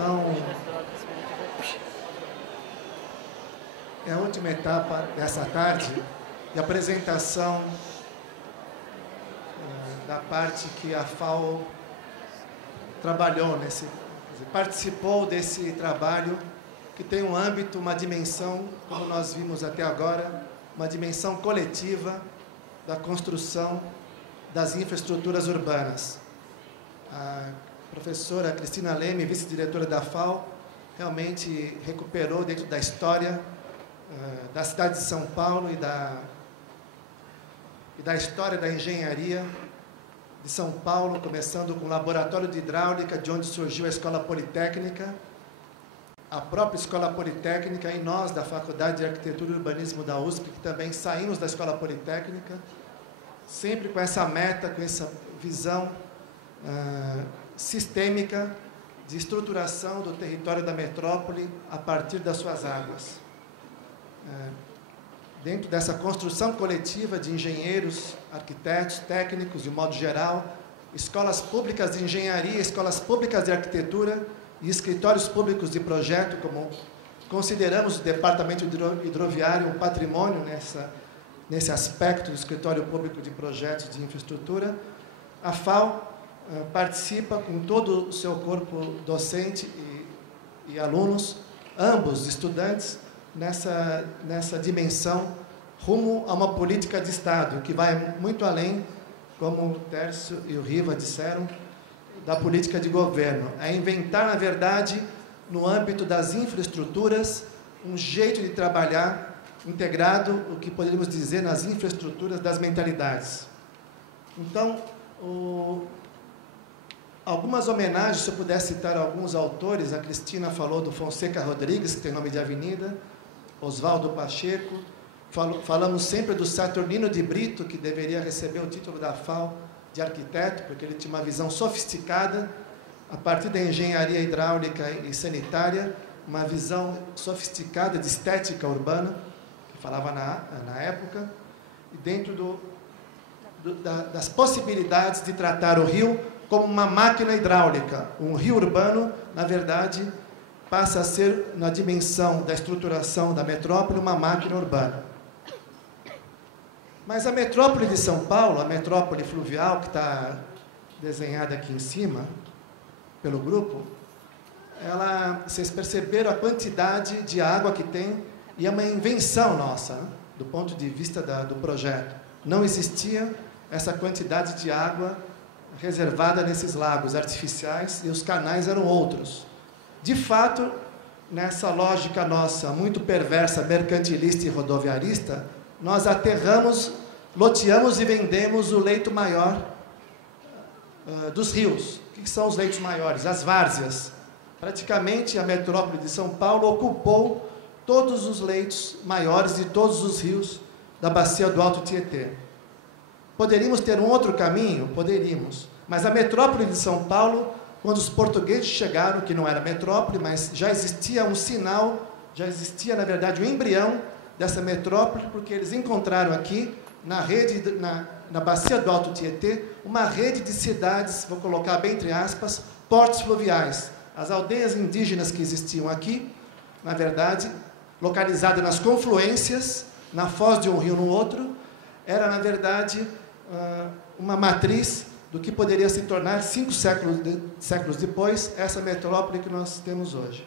Então, é a última etapa dessa tarde de apresentação da parte que a FAO trabalhou participou desse trabalho que tem um âmbito, uma dimensão, como nós vimos até agora, uma dimensão coletiva da construção das infraestruturas urbanas. A professora Cristina Leme, vice-diretora da FAO, realmente recuperou dentro da história da cidade de São Paulo e da história da engenharia de São Paulo, começando com o Laboratório de Hidráulica, de onde surgiu a Escola Politécnica, a própria Escola Politécnica e nós, da Faculdade de Arquitetura e Urbanismo da USP, que também saímos da Escola Politécnica, sempre com essa meta, com essa visão sistêmica de estruturação do território da metrópole a partir das suas águas. Dentro dessa construção coletiva de engenheiros, arquitetos, técnicos, de modo geral, escolas públicas de engenharia, escolas públicas de arquitetura e escritórios públicos de projeto, como consideramos o Departamento Hidroviário um patrimônio nesse aspecto do escritório público de projetos de infraestrutura, a FAO participa com todo o seu corpo docente e alunos, ambos estudantes, nessa dimensão rumo a uma política de Estado, que vai muito além, como o Tércio e o Riva disseram, da política de governo. É inventar, na verdade, no âmbito das infraestruturas, um jeito de trabalhar integrado, o que poderíamos dizer, nas infraestruturas das mentalidades. Então, algumas homenagens, se eu pudesse citar alguns autores, a Cristina falou do Fonseca Rodrigues, que tem nome de avenida, Oswaldo Pacheco, falamos sempre do Saturnino de Brito, que deveria receber o título da FAO de arquiteto, porque ele tinha uma visão sofisticada, a partir da engenharia hidráulica e sanitária, uma visão sofisticada de estética urbana, que falava na época, e dentro das possibilidades de tratar o rio como uma máquina hidráulica. Um rio urbano, na verdade, passa a ser, na dimensão da estruturação da metrópole, uma máquina urbana. Mas a metrópole de São Paulo, a metrópole fluvial, que está desenhada aqui em cima, pelo grupo, vocês perceberam a quantidade de água que tem, e é uma invenção nossa, né, do ponto de vista do projeto. Não existia essa quantidade de água reservada nesses lagos artificiais, e os canais eram outros. De fato, nessa lógica nossa, muito perversa, mercantilista e rodoviarista, nós aterramos, loteamos e vendemos o leito maior dos rios. O que são os leitos maiores? As várzeas. Praticamente, a metrópole de São Paulo ocupou todos os leitos maiores de todos os rios da bacia do Alto Tietê. Poderíamos ter um outro caminho? Poderíamos. Mas a metrópole de São Paulo, quando os portugueses chegaram, que não era metrópole, mas já existia um sinal, já existia, na verdade, um embrião dessa metrópole, porque eles encontraram aqui, na bacia do Alto Tietê, uma rede de cidades, vou colocar bem entre aspas, portos fluviais. As aldeias indígenas que existiam aqui, na verdade, localizadas nas confluências, na foz de um rio no outro, era, na verdade, uma matriz do que poderia se tornar, 5 séculos depois, essa metrópole que nós temos hoje.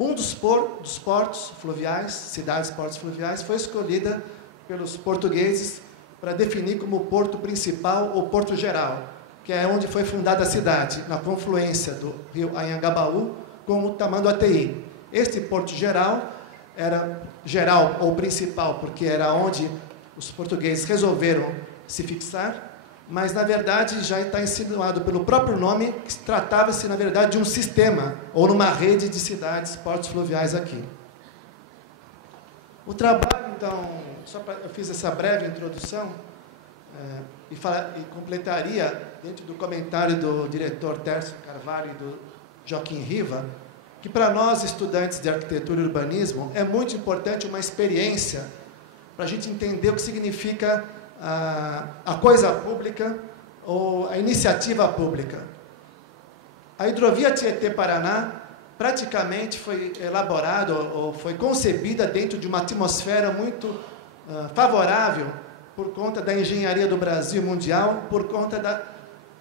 Um dos portos fluviais, cidades portos fluviais, foi escolhida pelos portugueses para definir como o porto principal ou porto geral, que é onde foi fundada a cidade, na confluência do rio Anhangabaú com o Tamanduateí. Este porto geral era geral ou principal, porque era onde os portugueses resolveram se fixar, mas, na verdade, já está insinuado pelo próprio nome que tratava-se, na verdade, de um sistema, ou numa rede de cidades, portos fluviais aqui. O trabalho, então, eu fiz essa breve introdução, e completaria, dentro do comentário do diretor Tércio Carvalho e do Joaquim Riva, que para nós, estudantes de arquitetura e urbanismo, é muito importante uma experiência para a gente entender o que significa a coisa pública ou a iniciativa pública. A hidrovia Tietê-Paraná praticamente foi elaborada ou foi concebida dentro de uma atmosfera muito favorável por conta da engenharia do Brasil mundial, por conta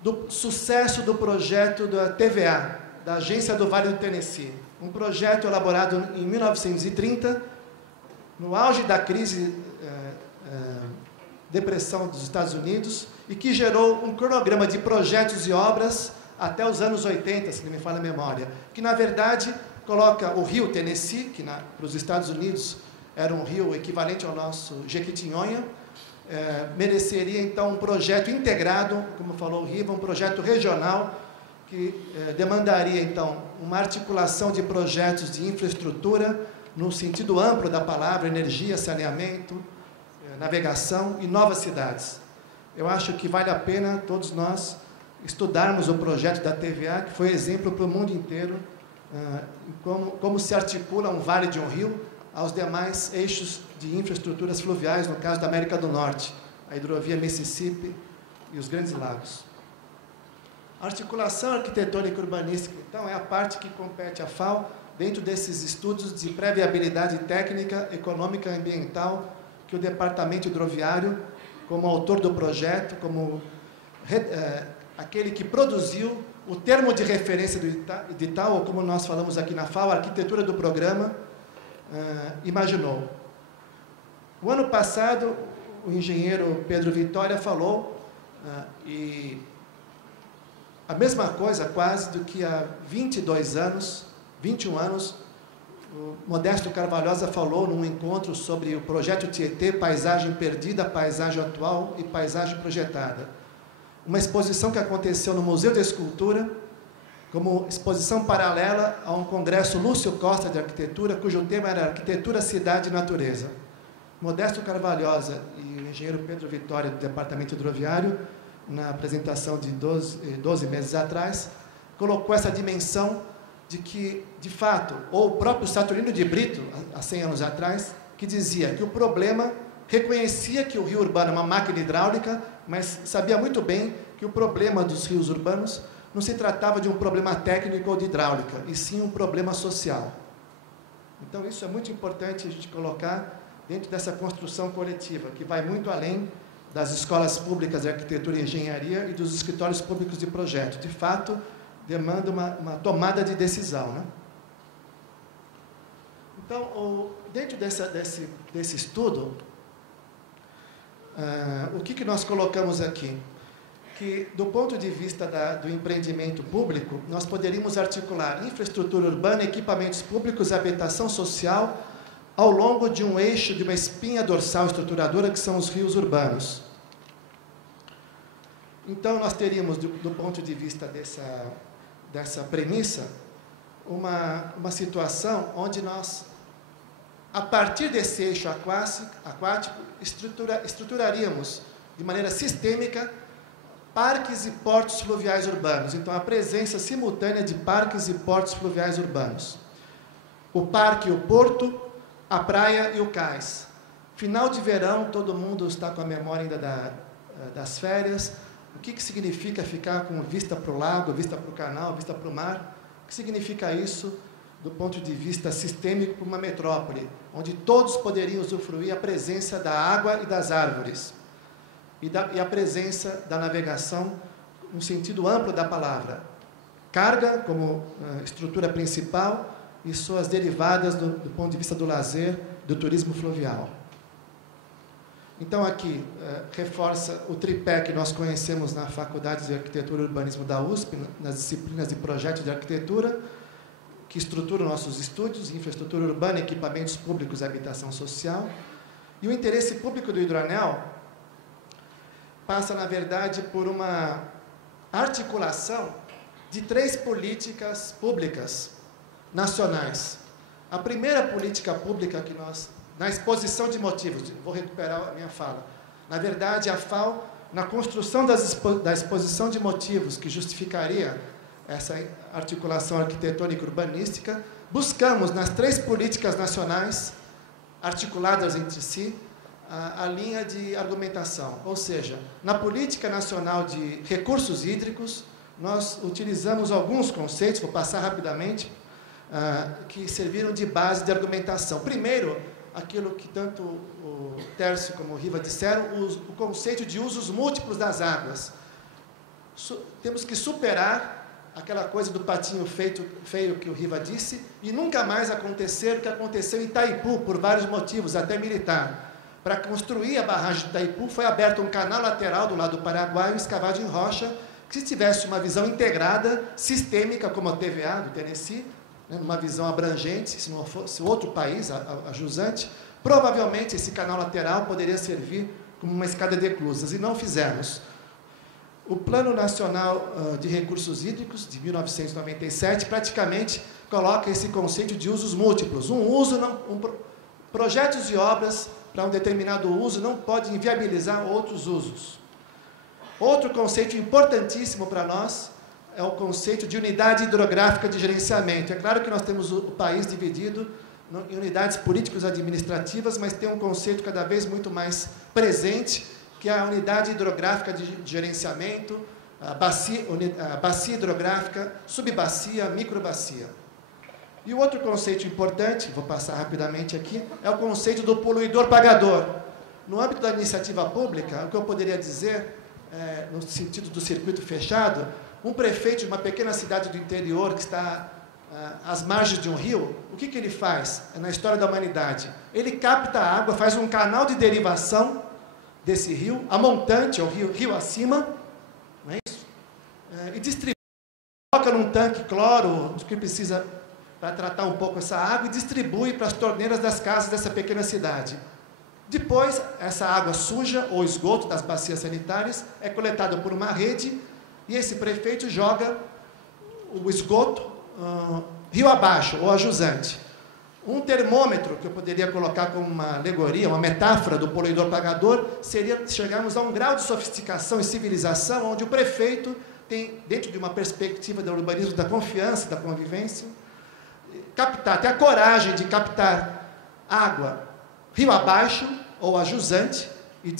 do sucesso do projeto da TVA, da Agência do Vale do Tennessee. Um projeto elaborado em 1930, no auge da crise, depressão dos Estados Unidos, e que gerou um cronograma de projetos e obras até os anos 80, se não me falha a memória, que, na verdade, coloca o rio Tennessee, que para os Estados Unidos era um rio equivalente ao nosso Jequitinhonha, mereceria, então, um projeto integrado, como falou o Riva, um projeto regional, que demandaria, então, uma articulação de projetos de infraestrutura, no sentido amplo da palavra, energia, saneamento, navegação e novas cidades. Eu acho que vale a pena todos nós estudarmos o projeto da TVA, que foi exemplo para o mundo inteiro, como se articula um vale de um rio aos demais eixos de infraestruturas fluviais, no caso da América do Norte, a hidrovia Mississippi e os Grandes Lagos. A articulação arquitetônica e urbanística, então, é a parte que compete à FAO dentro desses estudos de pré-viabilidade técnica, econômica e ambiental que o Departamento Hidroviário, como autor do projeto, como aquele que produziu o termo de referência do edital, ou como nós falamos aqui na FAO, a arquitetura do programa, imaginou. O ano passado, o engenheiro Pedro Vitória falou, e a mesma coisa quase do que há 22 anos, 21 anos, o Modesto Carvalhosa falou num encontro sobre o projeto Tietê, paisagem perdida, paisagem atual e paisagem projetada. Uma exposição que aconteceu no Museu da Escultura, como exposição paralela a um congresso Lúcio Costa de Arquitetura, cujo tema era Arquitetura, Cidade e Natureza. Modesto Carvalhosa e o engenheiro Pedro Vitória, do Departamento Hidroviário, na apresentação de 12 meses atrás, colocou essa dimensão de que, de fato, ou o próprio Saturnino de Brito, há 100 anos atrás, que dizia que o problema, reconhecia que o rio urbano é uma máquina hidráulica, mas sabia muito bem que o problema dos rios urbanos não se tratava de um problema técnico ou de hidráulica, e sim um problema social. Então, isso é muito importante a gente colocar dentro dessa construção coletiva, que vai muito além das escolas públicas de arquitetura e engenharia e dos escritórios públicos de projeto. De fato, demanda uma tomada de decisão, né? Então, dentro desse estudo, o que nós colocamos aqui? Que, do ponto de vista do empreendimento público, nós poderíamos articular infraestrutura urbana, equipamentos públicos e habitação social ao longo de um eixo, de uma espinha dorsal estruturadora, que são os rios urbanos. Então, nós teríamos, do ponto de vista dessa premissa, uma situação onde nós, a partir desse eixo aquático, estruturaríamos de maneira sistêmica parques e portos fluviais urbanos. Então, a presença simultânea de parques e portos fluviais urbanos. O parque e o porto, a praia e o cais. Final de verão, todo mundo está com a memória ainda das férias. O que significa ficar com vista para o lago, vista para o canal, vista para o mar? O que significa isso do ponto de vista sistêmico para uma metrópole, onde todos poderiam usufruir a presença da água e das árvores, e a presença da navegação no sentido amplo da palavra. Carga como estrutura principal e suas derivadas do ponto de vista do lazer, do turismo fluvial. Então, aqui, reforça o tripé que nós conhecemos na Faculdade de Arquitetura e Urbanismo da USP, nas disciplinas de projeto de arquitetura, que estruturam nossos estudos, infraestrutura urbana, equipamentos públicos e habitação social. E o interesse público do Hidroanel passa, na verdade, por uma articulação de 3 políticas públicas nacionais. A primeira política pública que nós, na exposição de motivos, vou recuperar a minha fala, na verdade, a FAO, na construção da exposição de motivos que justificaria essa articulação arquitetônica e urbanística, buscamos nas 3 políticas nacionais, articuladas entre si, a linha de argumentação. Ou seja, na Política Nacional de Recursos Hídricos, nós utilizamos alguns conceitos, vou passar rapidamente, que serviram de base de argumentação. Primeiro, aquilo que tanto o Tércio como o Riva disseram, o conceito de usos múltiplos das águas. Temos que superar aquela coisa do patinho feio que o Riva disse, e nunca mais acontecer o que aconteceu em Itaipu, por vários motivos, até militar. Para construir a barragem de Itaipu, foi aberto um canal lateral do lado do Paraguai, escavado em rocha, que se tivesse uma visão integrada, sistêmica, como a TVA do Tennessee, né, uma visão abrangente, se não fosse outro país, a jusante, provavelmente esse canal lateral poderia servir como uma escada de eclusas, e não fizemos. O Plano Nacional de Recursos Hídricos, de 1997, praticamente coloca esse conceito de usos múltiplos. Projetos e obras para um determinado uso não podem inviabilizar outros usos. Outro conceito importantíssimo para nós é o conceito de unidade hidrográfica de gerenciamento. É claro que nós temos o país dividido em unidades políticos-administrativas, mas tem um conceito cada vez muito mais presente, que é a unidade hidrográfica de gerenciamento, a bacia hidrográfica, subbacia, microbacia. E o outro conceito importante, vou passar rapidamente aqui, é o conceito do poluidor-pagador. No âmbito da iniciativa pública, o que eu poderia dizer, no sentido do circuito fechado, um prefeito de uma pequena cidade do interior que está às margens de um rio, o que ele faz na história da humanidade? Ele capta a água, faz um canal de derivação desse rio, a montante, ou rio acima, não é isso? E distribui, coloca num tanque cloro, o que precisa para tratar um pouco essa água, e distribui para as torneiras das casas dessa pequena cidade. Depois, essa água suja, ou esgoto das bacias sanitárias, é coletada por uma rede, e esse prefeito joga o esgoto rio abaixo, ou a jusante. Um termômetro, que eu poderia colocar como uma alegoria, uma metáfora do poluidor-pagador, seria chegarmos a um grau de sofisticação e civilização onde o prefeito tem, dentro de uma perspectiva do urbanismo da confiança, da convivência, ter a coragem de captar água rio abaixo, ou a jusante, e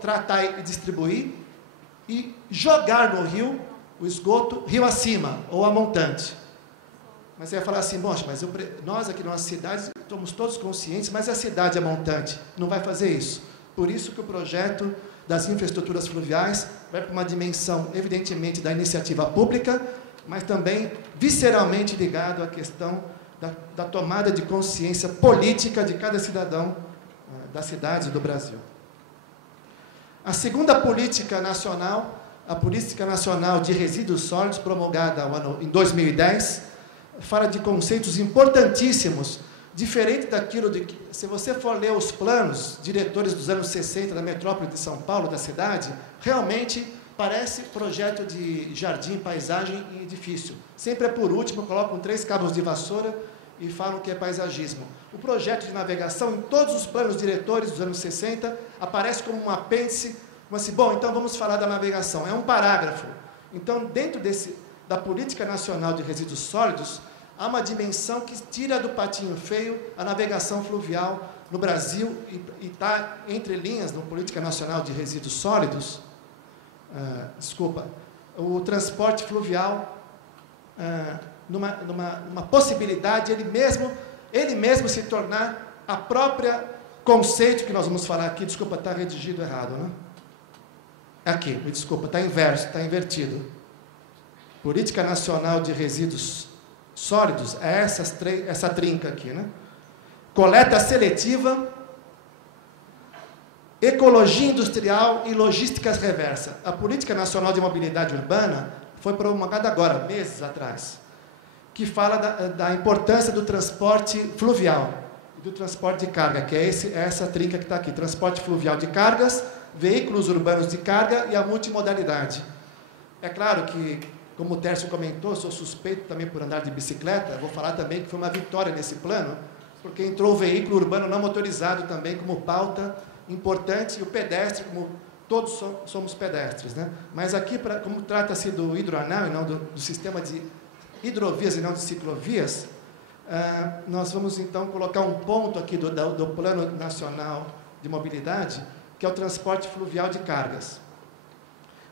tratar e distribuir, e jogar no rio o esgoto rio acima, ou a montante. Mas você vai falar assim, bom, mas nós aqui na nossa cidade estamos todos conscientes, mas a cidade é montante, não vai fazer isso. Por isso que o projeto das infraestruturas fluviais vai para uma dimensão, evidentemente, da iniciativa pública, mas também visceralmente ligado à questão da tomada de consciência política de cada cidadão da cidade do Brasil. A segunda política nacional, a Política Nacional de Resíduos Sólidos, promulgada em 2010, fala de conceitos importantíssimos, diferente daquilo de que, se você for ler os planos diretores dos anos 60 da metrópole de São Paulo, da cidade, realmente parece projeto de jardim, paisagem e edifício. Sempre é por último, colocam 3 cabos de vassoura e falam que é paisagismo. O projeto de navegação, em todos os planos diretores dos anos 60, aparece como um apêndice, como assim, bom, então vamos falar da navegação. É um parágrafo. Então, dentro da Política Nacional de Resíduos Sólidos, há uma dimensão que tira do patinho feio a navegação fluvial no Brasil e está entre linhas, na Política Nacional de Resíduos Sólidos, o transporte fluvial, numa possibilidade, ele mesmo se tornar a própria conceito que nós vamos falar aqui, desculpa, está redigido errado, né? Aqui, me desculpa, está inverso, está invertido. Política Nacional de Resíduos Sólidos é essa trinca aqui, né? Coleta seletiva, ecologia industrial e logísticas reversa. A Política Nacional de Mobilidade Urbana foi promulgada agora, meses atrás, que fala da importância do transporte fluvial e do transporte de carga, que é essa trinca que está aqui, transporte fluvial de cargas, veículos urbanos de carga e a multimodalidade. É claro que, como o Tércio comentou, sou suspeito também por andar de bicicleta, vou falar também que foi uma vitória nesse plano, porque entrou o veículo urbano não motorizado também como pauta importante, e o pedestre, como todos somos pedestres, né? Mas aqui, como trata-se do hidroanel e não do sistema de hidrovias e não de ciclovias, nós vamos então colocar um ponto aqui do Plano Nacional de Mobilidade, que é o transporte fluvial de cargas.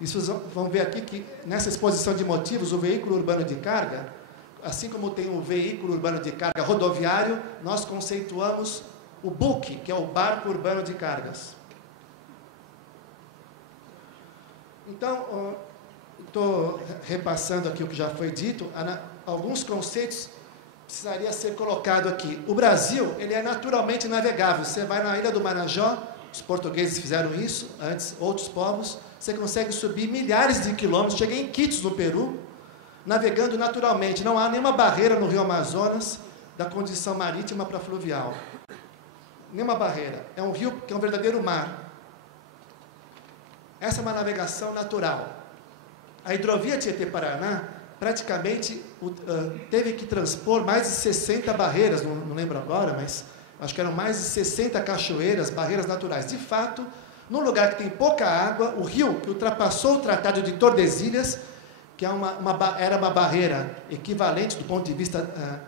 Isso vão ver aqui que, nessa exposição de motivos, o veículo urbano de carga assim como tem o veículo urbano de carga rodoviário, nós conceituamos o BUC, que é o barco urbano de cargas. Então, estou repassando aqui o que já foi dito, alguns conceitos precisaria ser colocado aqui. O Brasil, ele é naturalmente navegável. Você vai na Ilha do Marajó, os portugueses fizeram isso, antes outros povos, você consegue subir milhares de quilômetros, cheguei em Quitos, no Peru, navegando naturalmente. Não há nenhuma barreira no Rio Amazonas, da condição marítima para fluvial. Nenhuma barreira. É um rio que é um verdadeiro mar. Essa é uma navegação natural. A hidrovia Tietê-Paraná, praticamente, teve que transpor mais de 60 barreiras, não lembro agora, mas acho que eram mais de 60 cachoeiras, barreiras naturais. De fato, num lugar que tem pouca água, o rio que ultrapassou o Tratado de Tordesilhas, que era uma barreira equivalente do ponto de vista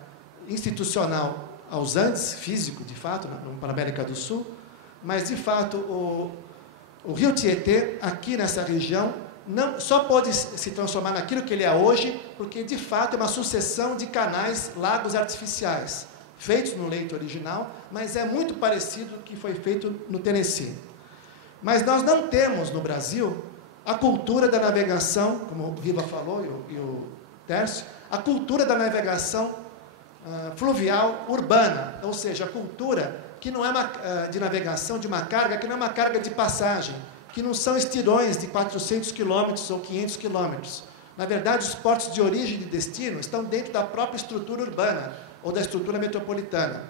institucional aos Andes, físico, de fato, na América do Sul, mas, de fato, o rio Tietê, aqui nessa região, só pode se transformar naquilo que ele é hoje, porque, de fato, é uma sucessão de canais, lagos artificiais, feitos no leito original, mas é muito parecido com o que foi feito no Tennessee. Mas nós não temos, no Brasil, a cultura da navegação, como o Riva falou e o Tércio, a cultura da navegação fluvial urbana, ou seja, a cultura que não é de navegação de uma carga, que não é uma carga de passagem, que não são estirões de 400 quilômetros ou 500 quilômetros. Na verdade, os portos de origem e de destino estão dentro da própria estrutura urbana ou da estrutura metropolitana.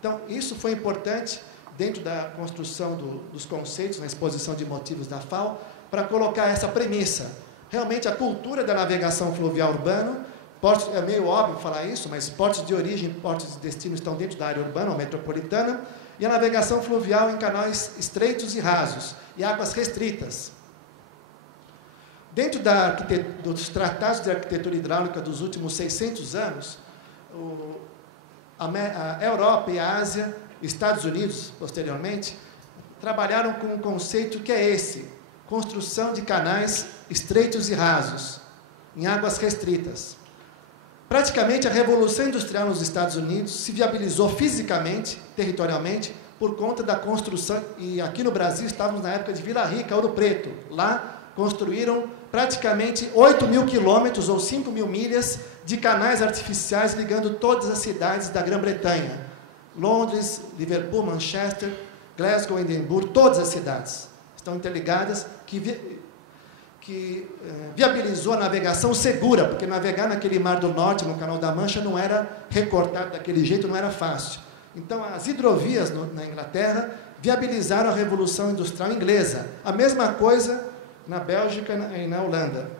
Então, isso foi importante dentro da construção dos conceitos, na exposição de motivos da FAO, para colocar essa premissa. Realmente, a cultura da navegação fluvial urbana, é meio óbvio falar isso, mas portos de origem e portos de destino estão dentro da área urbana ou metropolitana, e a navegação fluvial em canais estreitos e rasos, e águas restritas. Dentro dos tratados de arquitetura hidráulica dos últimos 600 anos, a Europa e a Ásia, Estados Unidos, posteriormente, trabalharam com um conceito que é esse: construção de canais estreitos e rasos, em águas restritas. Praticamente, a Revolução Industrial nos Estados Unidos se viabilizou fisicamente, territorialmente, por conta da construção, e aqui no Brasil estávamos na época de Vila Rica, Ouro Preto. Lá construíram praticamente 8.000 quilômetros ou 5.000 milhas de canais artificiais ligando todas as cidades da Grã-Bretanha. Londres, Liverpool, Manchester, Glasgow, Edimburgo, todas as cidades estão interligadas, que viabilizou a navegação segura, porque navegar naquele Mar do Norte, no Canal da Mancha, não era recortado daquele jeito, não era fácil. Então, as hidrovias na Inglaterra viabilizaram a Revolução Industrial Inglesa. A mesma coisa na Bélgica e na Holanda.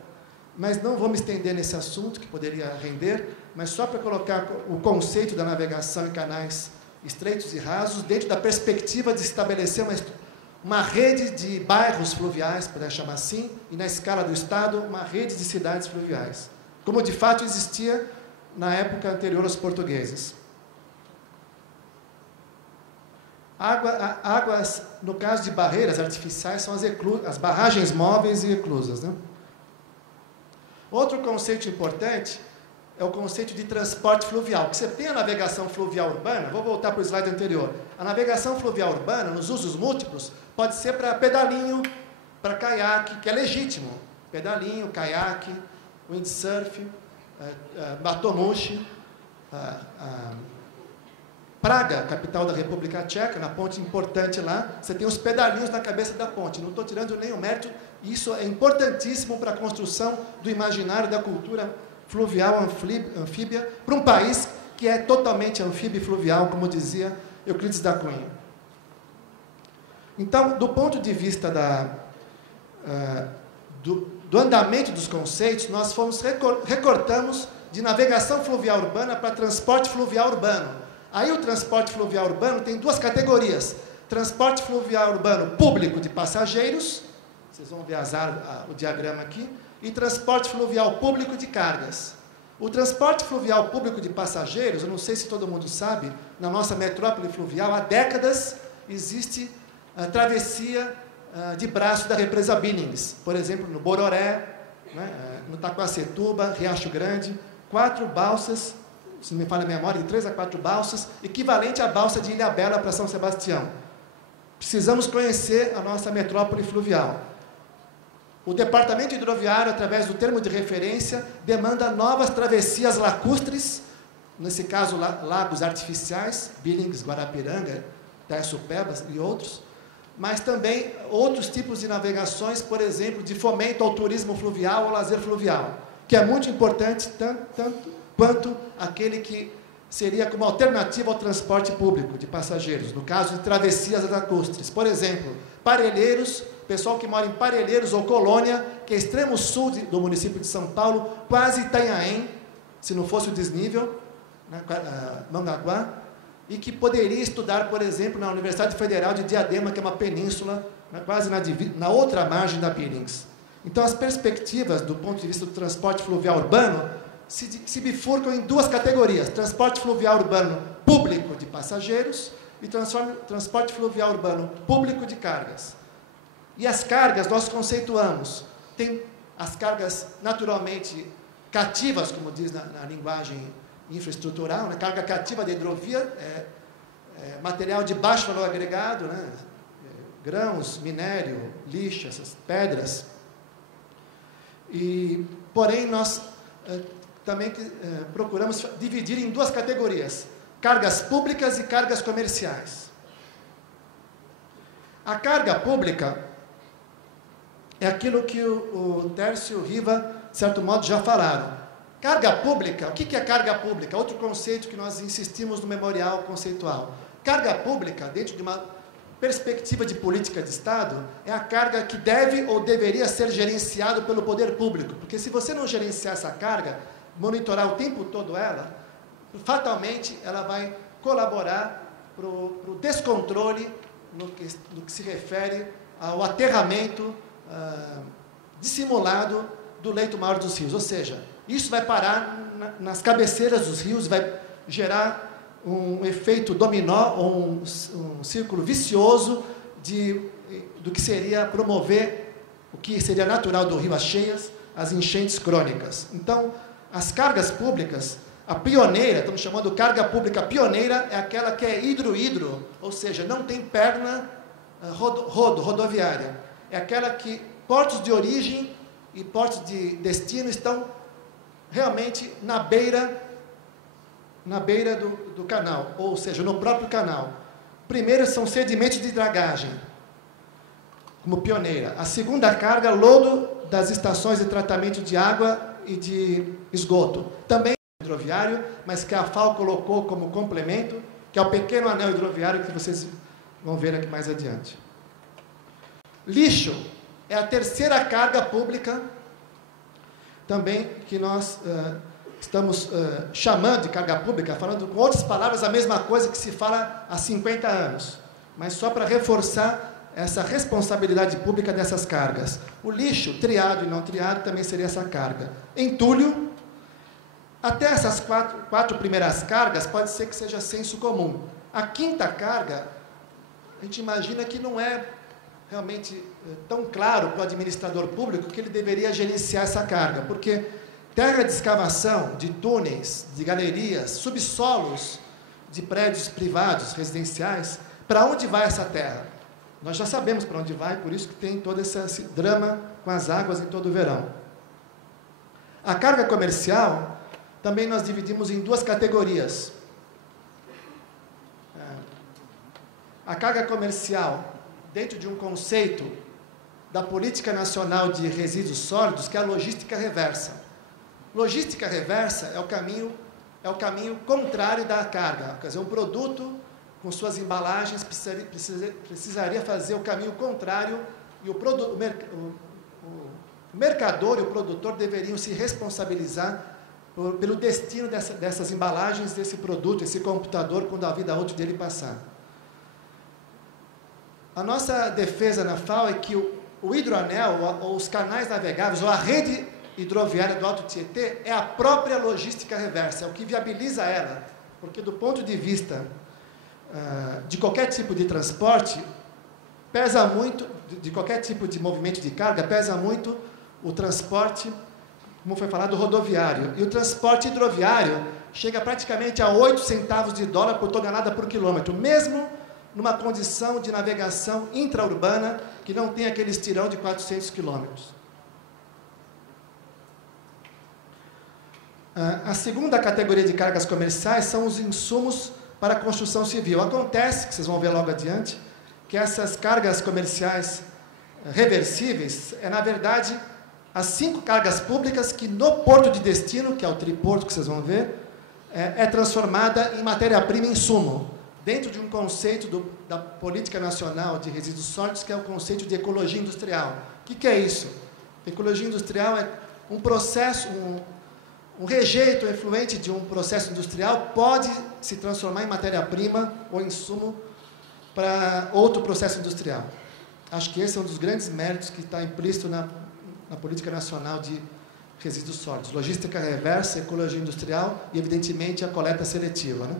Mas não vou me estender nesse assunto, que poderia render, mas só para colocar o conceito da navegação em canais estreitos e rasos, dentro da perspectiva de estabelecer uma rede de bairros fluviais, podemos chamar assim, e na escala do Estado, uma rede de cidades fluviais, como de fato existia na época anterior aos portugueses. Águas, no caso de barreiras artificiais, são as barragens móveis e eclusas, né? Outro conceito importante é o conceito de transporte fluvial, que você tem a navegação fluvial urbana, vou voltar para o slide anterior. A navegação fluvial urbana, nos usos múltiplos, pode ser para pedalinho, para caiaque, que é legítimo. Pedalinho, caiaque, windsurf, batomushi, Praga, capital da República Tcheca, na ponte importante lá, você tem os pedalinhos na cabeça da ponte. Não estou tirando nenhum mérito, isso é importantíssimo para a construção do imaginário da cultura fluvial anfíbia, para um país que é totalmente anfíbio e fluvial, como dizia Euclides da Cunha. Então, do ponto de vista do andamento dos conceitos, nós recortamos de navegação fluvial urbana para transporte fluvial urbano. Aí o transporte fluvial urbano tem duas categorias: transporte fluvial urbano público de passageiros, vocês vão ver o diagrama aqui, e transporte fluvial público de cargas. O transporte fluvial público de passageiros, eu não sei se todo mundo sabe, na nossa metrópole fluvial, há décadas, existe a travessia de braço da represa Billings, por exemplo, no Bororé, né, no Taquacetuba, Riacho Grande, 4 balsas, se não me falha a memória, de 3 a 4 balsas, equivalente à balsa de Ilhabela para São Sebastião. Precisamos conhecer a nossa metrópole fluvial. O Departamento Hidroviário, através do termo de referência, demanda novas travessias lacustres, nesse caso, lagos artificiais, Billings, Guarapiranga, Taçupebas e outros, mas também outros tipos de navegações, por exemplo, de fomento ao turismo fluvial ou lazer fluvial, que é muito importante, tanto quanto aquele que seria como alternativa ao transporte público de passageiros, no caso de travessias lacustres. Por exemplo, Parelheiros, pessoal que mora em Parelheiros ou Colônia, que é extremo sul do município de São Paulo, quase Itanhaém, se não fosse o desnível, né, Mongaguá, e que poderia estudar, por exemplo, na Universidade Federal de Diadema, que é uma península, né, quase na outra margem da Billings. Então, as perspectivas, do ponto de vista do transporte fluvial urbano, se bifurcam em 2 categorias: transporte fluvial urbano público de passageiros e transporte fluvial urbano público de cargas. E as cargas, nós conceituamos, tem as cargas naturalmente cativas, como diz na linguagem infraestrutural, né? Carga cativa da hidrovia, material de baixo valor agregado, né? Grãos, minério, lixo, essas pedras. Porém, nós também procuramos dividir em 2 categorias: cargas públicas e cargas comerciais. A carga pública é aquilo que o Tércio e o Riva, de certo modo, já falaram. Carga pública, o que é carga pública? Outro conceito que nós insistimos no memorial conceitual. Carga pública, dentro de uma perspectiva de política de Estado, é a carga que deve ou deveria ser gerenciado pelo poder público. Porque se você não gerenciar essa carga, monitorar o tempo todo ela, fatalmente ela vai colaborar para o descontrole no que se refere ao aterramento dissimulado do leito maior dos rios. Ou seja, isso vai parar nas cabeceiras dos rios, vai gerar um efeito dominó ou um círculo vicioso do que seria promover o que seria natural do rio, as cheias, as enchentes crônicas. Então, as cargas públicas, a pioneira, estamos chamando de carga pública pioneira, é aquela que é hidro-hidro, ou seja, não tem perna rodoviária. É aquela que portos de origem e portos de destino estão realmente na beira do canal, ou seja, no próprio canal. Primeiro são sedimentos de dragagem, como pioneira. A segunda carga, lodo das estações de tratamento de água e de esgoto. Também hidroviário, mas que a FAO colocou como complemento, que é o pequeno anel hidroviário que vocês vão ver aqui mais adiante. Lixo é a terceira carga pública, também que nós estamos chamando de carga pública, falando com outras palavras a mesma coisa que se fala há 50 anos, mas só para reforçar essa responsabilidade pública dessas cargas. O lixo, triado e não triado, também seria essa carga. Entulho, até essas quatro primeiras cargas, pode ser que seja senso comum. A quinta carga, a gente imagina que não é realmente tão claro para o administrador público que ele deveria gerenciar essa carga, porque terra de escavação, de túneis, de galerias, subsolos de prédios privados, residenciais, para onde vai essa terra? Nós já sabemos para onde vai, por isso que tem todo esse drama com as águas em todo o verão. A carga comercial, também nós dividimos em duas categorias. A carga comercial, dentro de um conceito da Política Nacional de Resíduos Sólidos, que é a logística reversa. Logística reversa é o caminho contrário da carga. Quer dizer, um produto com suas embalagens precisaria fazer o caminho contrário e o mercador e o produtor deveriam se responsabilizar pelo destino dessas embalagens, desse produto, esse computador, quando a vida útil dele passar. A nossa defesa na FAO é que o hidroanel, ou os canais navegáveis, ou a rede hidroviária do Alto Tietê, é a própria logística reversa, é o que viabiliza ela, porque do ponto de vista de qualquer tipo de transporte, pesa muito, de qualquer tipo de movimento de carga, pesa muito o transporte como foi falado, rodoviário. E o transporte hidroviário chega praticamente a 8 centavos de dólar por tonelada por quilômetro, mesmo numa condição de navegação intraurbana que não tem aquele estirão de 400 quilômetros. A segunda categoria de cargas comerciais são os insumos para a construção civil. Acontece, que vocês vão ver logo adiante, que essas cargas comerciais reversíveis na verdade, as 5 cargas públicas que no porto de destino, que é o triporto que vocês vão ver, é transformada em matéria-prima e insumo, dentro de um conceito da Política Nacional de Resíduos Sólidos, que é o conceito de ecologia industrial. O que é isso? Ecologia industrial é um processo, um rejeito efluente de um processo industrial pode se transformar em matéria-prima ou insumo para outro processo industrial. Acho que esse é um dos grandes méritos que está implícito na Política Nacional de Resíduos Sólidos. Logística reversa, ecologia industrial e, evidentemente, a coleta seletiva. Né?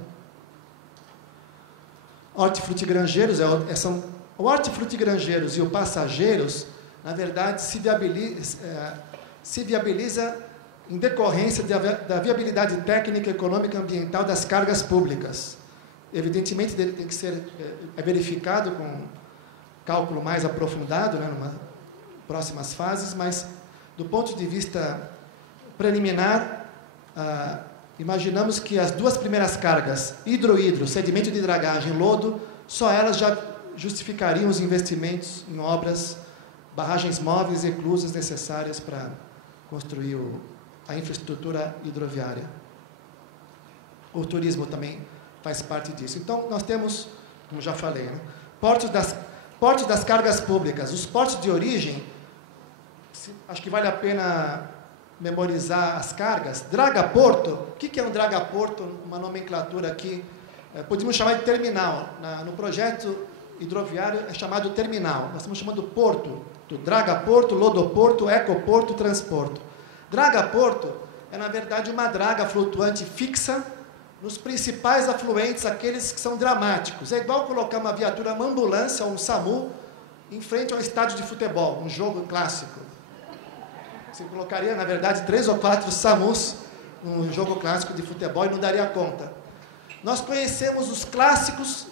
Hortifrutigranjeiros, o hortifrutigranjeiros e o passageiros, na verdade, se viabiliza em decorrência da viabilidade técnica, econômica e ambiental das cargas públicas. Evidentemente, ele tem que ser verificado com cálculo mais aprofundado, né, numa próximas fases, mas, do ponto de vista preliminar, imaginamos que as 2 primeiras cargas, hidro-hidro, sedimento de dragagem, lodo, só elas já justificariam os investimentos em obras, barragens móveis e eclusas necessárias para construir a infraestrutura hidroviária. O turismo também faz parte disso. Então, nós temos, como já falei, né, portos das cargas públicas. Os portos de origem, acho que vale a pena memorizar as cargas. Draga-porto, o que é um draga-porto? Uma nomenclatura aqui, podemos chamar de terminal. No projeto hidroviário é chamado terminal. Nós estamos chamando porto, do draga-porto, lodoporto, ecoporto, transporto. Draga-porto é, na verdade, uma draga flutuante fixa nos principais afluentes, aqueles que são dramáticos. É igual colocar uma viatura, uma ambulância ou um SAMU em frente a um estádio de futebol, um jogo clássico. Você colocaria, na verdade, 3 ou 4 SAMUs num jogo clássico de futebol e não daria conta. Nós conhecemos os clássicos,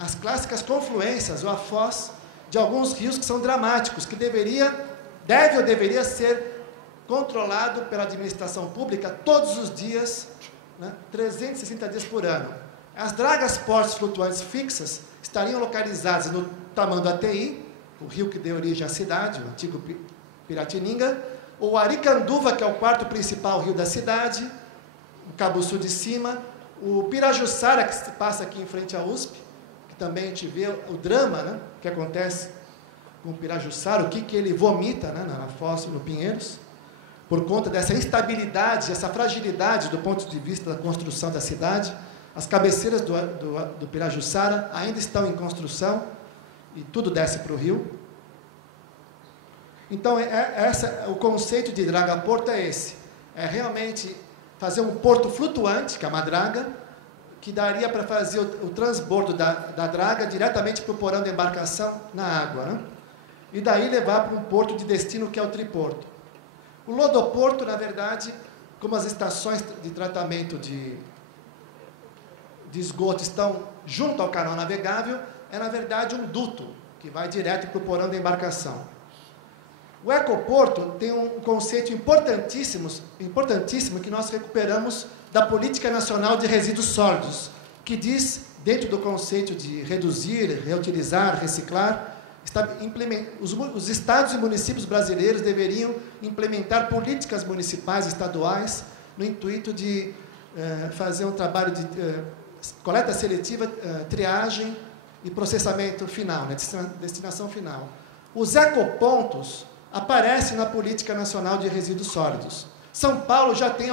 as clássicas confluências ou a foz de alguns rios que são dramáticos, que deve ou deveria ser controlado pela administração pública todos os dias, né, 360 dias por ano. As dragas portos flutuantes fixas estariam localizadas no Tamanduateí, o rio que deu origem à cidade, o antigo Piratininga, o Aricanduva, que é o 4º principal rio da cidade, o Cabuçu de Cima, o Pirajussara, que passa aqui em frente à USP, que também a gente vê o drama, né, que acontece com o Pirajussara, o que ele vomita, né, na foz, no Pinheiros, por conta dessa instabilidade, essa fragilidade do ponto de vista da construção da cidade. As cabeceiras do Pirajussara ainda estão em construção e tudo desce para o rio. Então, o conceito de draga-porto é esse. É realmente fazer um porto flutuante, que é uma draga, que daria para fazer o transbordo da draga diretamente para o porão de embarcação na água, né? E daí levar para um porto de destino, que é o triporto. O lodoporto, na verdade, como as estações de tratamento de esgoto estão junto ao canal navegável, é, na verdade, um duto que vai direto para o porão da embarcação. O ecoporto tem um conceito importantíssimo que nós recuperamos da Política Nacional de Resíduos Sólidos, que diz, dentro do conceito de reduzir, reutilizar, reciclar, os estados e municípios brasileiros deveriam implementar políticas municipais e estaduais no intuito de fazer um trabalho de coleta seletiva, triagem e processamento final, né, destinação final. Os ecopontos aparecem na Política Nacional de Resíduos Sólidos. São Paulo já tem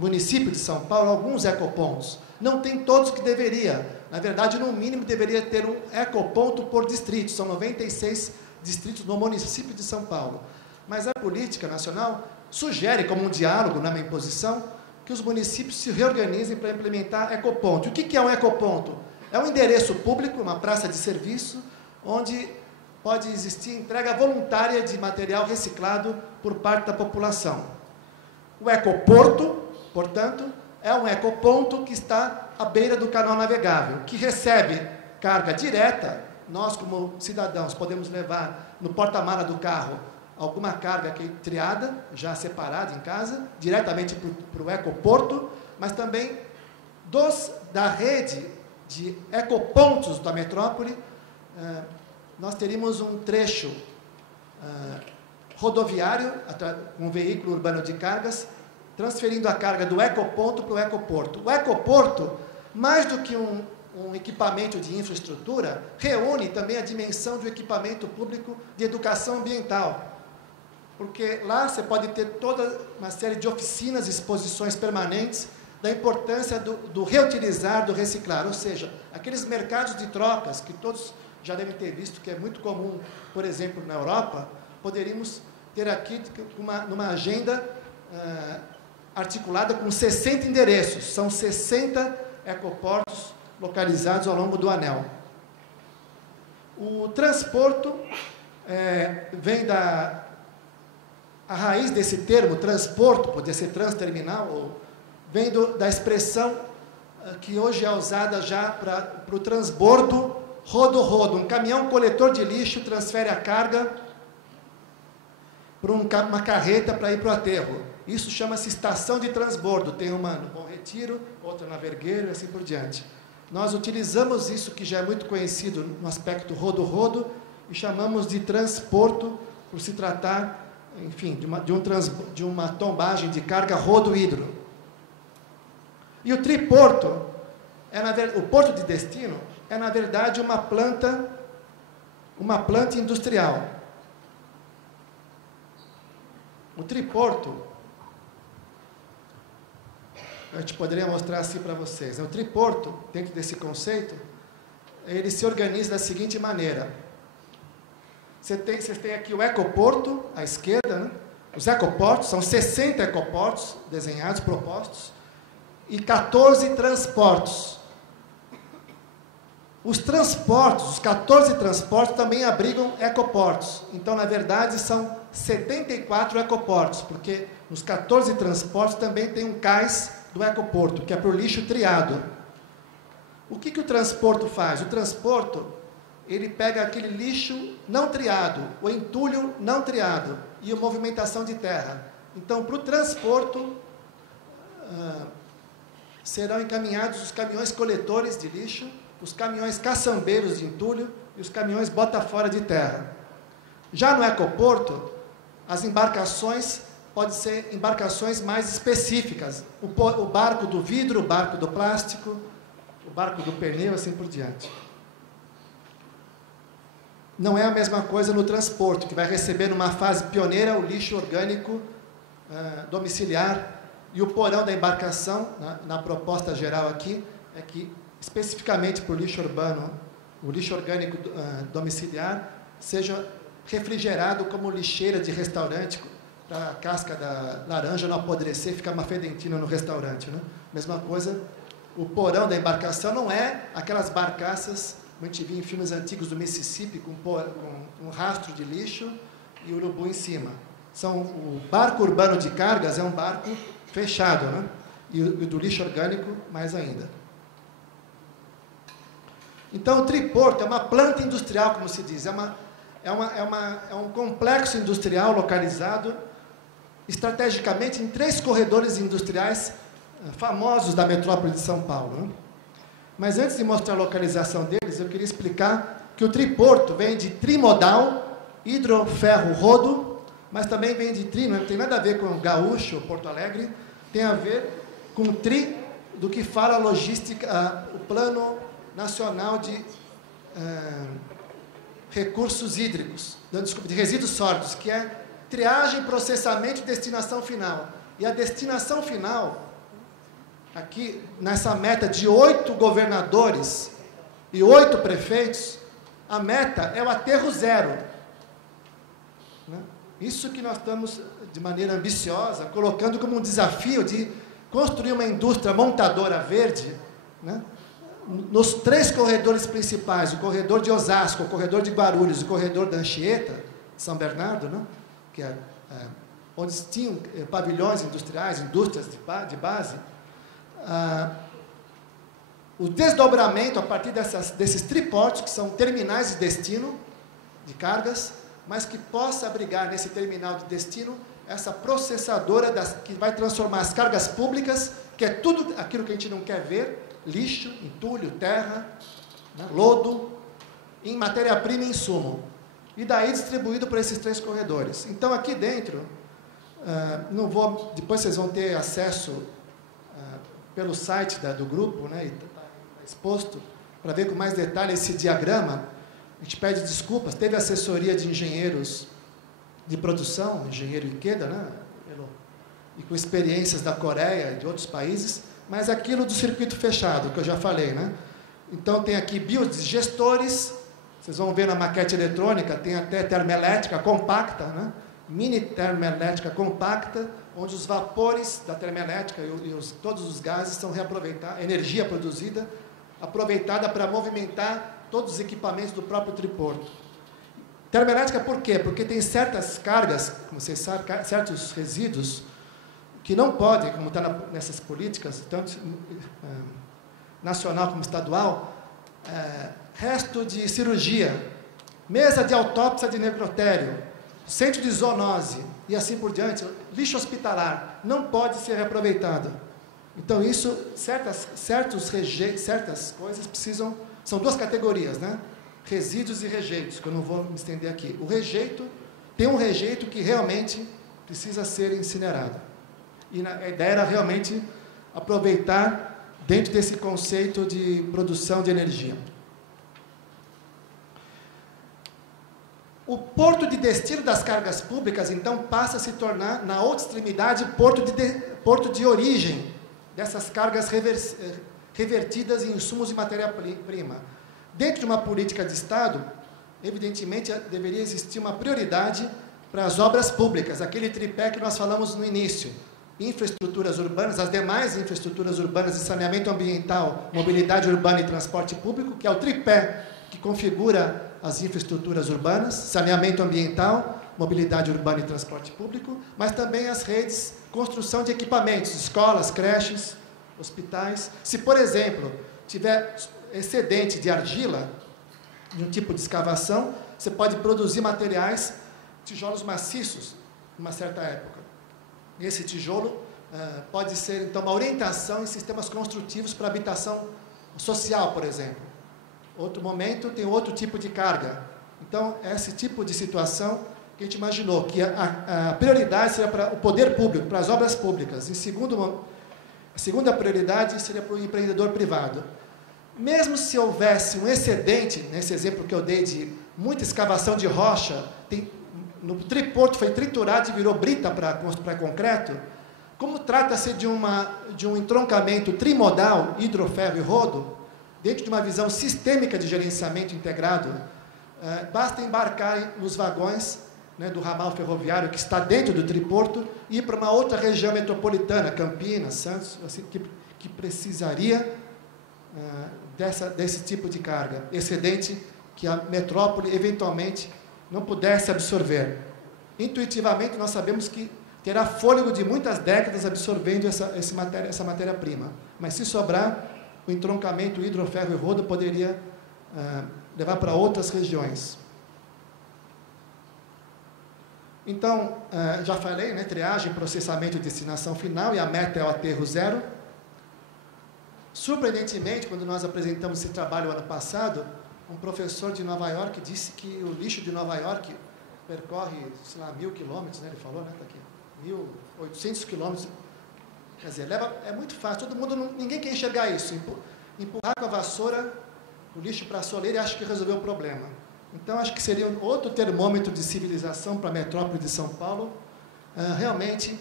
município de São Paulo, alguns ecopontos. Não tem todos que deveria. Na verdade, no mínimo, deveria ter um ecoponto por distrito. São 96 distritos no município de São Paulo. Mas a Política Nacional sugere, como um diálogo, não é uma imposição, que os municípios se reorganizem para implementar ecoponto. O que é um ecoponto? É um endereço público, uma praça de serviço, onde pode existir entrega voluntária de material reciclado por parte da população. O ecoporto, portanto, é um ecoponto que está à beira do canal navegável, que recebe carga direta. Nós, como cidadãos, podemos levar no porta-mala do carro alguma carga que é triada, já separada em casa, diretamente para o ecoporto, mas também da rede de ecopontos da metrópole, nós teríamos um trecho rodoviário, um veículo urbano de cargas, transferindo a carga do ecoponto para o ecoporto. O ecoporto, mais do que um equipamento de infraestrutura, reúne também a dimensão do equipamento público de educação ambiental, porque lá você pode ter toda uma série de oficinas e exposições permanentes da importância do reutilizar, do reciclar, ou seja, aqueles mercados de trocas que todos já devem ter visto, que é muito comum, por exemplo, na Europa, poderíamos ter aqui numa agenda articulada com 60 endereços, são 60 ecoportos localizados ao longo do anel. O transporto vem a raiz desse termo, transporto, podia ser transterminal, vem da expressão que hoje é usada já para o transbordo rodo-rodo. Um caminhão coletor de lixo transfere a carga para uma carreta para ir para o aterro. Isso chama-se estação de transbordo. Tem uma no Bom Retiro, outra na Vergueiro e assim por diante. Nós utilizamos isso, que já é muito conhecido no aspecto rodo-rodo, e chamamos de transporto, por se tratar, enfim, de uma tombagem de carga rodo-hidro. E o triporto, o porto de destino, é, na verdade, uma planta industrial. O triporto, a gente poderia mostrar assim para vocês. O triporto, dentro desse conceito, ele se organiza da seguinte maneira. Vocês têm aqui o ecoporto, à esquerda, né? Os ecoportos, são 60 ecoportos desenhados, propostos, e 14 transportos. Os transportes, os 14 transportes também abrigam ecoportos. Então, na verdade, são 74 ecoportos, porque nos 14 transportes também tem um cais do ecoporto, que é para o lixo triado. O que o transporto faz? O transporto, ele pega aquele lixo não triado, o entulho não triado e a movimentação de terra. Então, para o transporto, serão encaminhados os caminhões coletores de lixo, os caminhões caçambeiros de entulho e os caminhões bota-fora de terra. Já no ecoporto, as embarcações podem ser embarcações mais específicas. O barco do vidro, o barco do plástico, o barco do pneu, assim por diante. Não é a mesma coisa no transporte, que vai receber numa fase pioneira o lixo orgânico domiciliar, e o porão da embarcação, na proposta geral aqui, é que, especificamente para o lixo urbano, o lixo orgânico domiciliar, seja refrigerado como lixeira de restaurante, para a casca da laranja não apodrecer, ficar uma fedentina no restaurante, né? Mesma coisa, o porão da embarcação não é aquelas barcaças, como a gente via em filmes antigos do Mississippi, com um rastro de lixo e urubu em cima. O barco urbano de cargas é um barco fechado, né? E o do lixo orgânico, mais ainda. Então, o triporto é uma planta industrial, como se diz, é um complexo industrial localizado estrategicamente em 3 corredores industriais famosos da metrópole de São Paulo, né? Mas antes de mostrar a localização deles, eu queria explicar que o triporto vem de trimodal, hidroferro-rodo, mas também vem de tri, não tem nada a ver com o gaúcho, Porto Alegre, tem a ver com o tri do que fala a logística, o Plano Nacional de Recursos Hídricos, de resíduos sólidos, que é triagem, processamento e destinação final. E a destinação final, aqui nessa meta de 8 governadores e 8 prefeitos, a meta é o aterro zero, né? Isso que nós estamos, de maneira ambiciosa, colocando como um desafio de construir uma indústria montadora verde, né? Nos 3 corredores principais, o corredor de Osasco, o corredor de Guarulhos, o corredor da Anchieta, São Bernardo, né? Que é onde tinham pavilhões industriais, indústrias de base, o desdobramento a partir desses triportos, que são terminais de destino de cargas, mas que possa abrigar nesse terminal de destino essa processadora que vai transformar as cargas públicas, que é tudo aquilo que a gente não quer ver, lixo, entulho, terra, né, lodo, em matéria-prima e insumo. E daí distribuído por esses 3 corredores. Então, aqui dentro, depois vocês vão ter acesso pelo site do grupo, né, e está exposto, para ver com mais detalhe esse diagrama. A gente pede desculpas, teve assessoria de engenheiros de produção, engenheiro Ikeda, né, e com experiências da Coreia e de outros países, mas aquilo do circuito fechado, que eu já falei, né? Então, tem aqui biodigestores, vocês vão ver na maquete eletrônica, tem até termoelétrica compacta, né? Mini termoelétrica compacta, onde os vapores da termoelétrica e todos os gases são reaproveitados, energia produzida, aproveitada para movimentar todos os equipamentos do próprio triporto. Termoelétrica por quê? Porque tem certas cargas, como vocês sabem, certos resíduos, que não podem, como está nessas políticas, tanto nacional como estadual, resto de cirurgia, mesa de autópsia de necrotério, centro de zoonose e assim por diante, lixo hospitalar, não pode ser reaproveitado. Então, certas coisas precisam, são 2 categorias, né? Resíduos e rejeitos, que eu não vou me estender aqui. O rejeito, tem um rejeito que realmente precisa ser incinerado. E a ideia era realmente aproveitar dentro desse conceito de produção de energia. O porto de destino das cargas públicas, então, passa a se tornar, na outra extremidade, porto de origem dessas cargas revertidas em insumos e matéria-prima. Dentro de uma política de Estado, evidentemente, deveria existir uma prioridade para as obras públicas, aquele tripé que nós falamos no início. Infraestruturas urbanas, as demais infraestruturas urbanas de saneamento ambiental, mobilidade urbana e transporte público, que é o tripé que configura as infraestruturas urbanas, saneamento ambiental, mobilidade urbana e transporte público, mas também as redes, construção de equipamentos, escolas, creches, hospitais. Se, por exemplo, tiver excedente de argila, de um tipo de escavação, você pode produzir materiais, tijolos maciços, numa certa época. Esse tijolo pode ser, então, uma orientação em sistemas construtivos para habitação social, por exemplo. Outro momento tem outro tipo de carga. Então, esse tipo de situação que a gente imaginou, que a prioridade seria para o poder público, para as obras públicas. A segunda prioridade seria para o empreendedor privado. Mesmo se houvesse um excedente, nesse exemplo que eu dei de muita escavação de rocha, no triporto foi triturado e virou brita para concreto, como trata-se de um entroncamento trimodal, hidroferro e rodo, dentro de uma visão sistêmica de gerenciamento integrado, basta embarcar nos vagões, né, do ramal ferroviário que está dentro do triporto e ir para uma outra região metropolitana, Campinas, Santos, assim, que precisaria desse tipo de carga, excedente que a metrópole eventualmente não pudesse absorver. Intuitivamente, nós sabemos que terá fôlego de muitas décadas absorvendo essa matéria-prima. Mas, se sobrar, o entroncamento hidroferro e rodo poderia levar para outras regiões. Então, já falei, né, triagem, processamento e destinação final, e a meta é o aterro zero. Surpreendentemente, quando nós apresentamos esse trabalho ano passado, um professor de Nova York disse que o lixo de Nova York percorre, sei lá, 1.000 quilômetros, né? Ele falou, né? Tá aqui, 1.800 quilômetros. Quer dizer, é muito fácil, ninguém quer enxergar isso. Empurrar com a vassoura o lixo para a soleira e acha que resolveu o problema. Então, acho que seria outro termômetro de civilização para a metrópole de São Paulo, realmente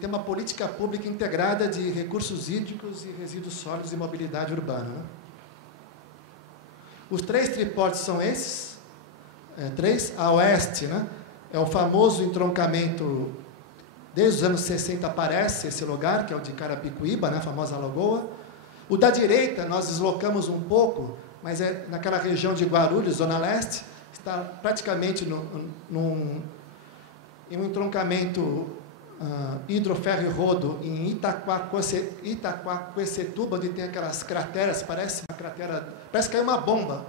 ter uma política pública integrada de recursos hídricos e resíduos sólidos e mobilidade urbana, né? Os 3 triportos são esses, 3, a oeste, né? É o famoso entroncamento, desde os anos 60 aparece esse lugar, que é o de Carapicuíba, né? A famosa lagoa. O da direita, nós deslocamos um pouco, mas é naquela região de Guarulhos, Zona Leste, está praticamente em um entroncamento hidroferro e rodo em Itaquaquecetuba, onde tem aquelas crateras, parece uma cratera, parece que caiu uma bomba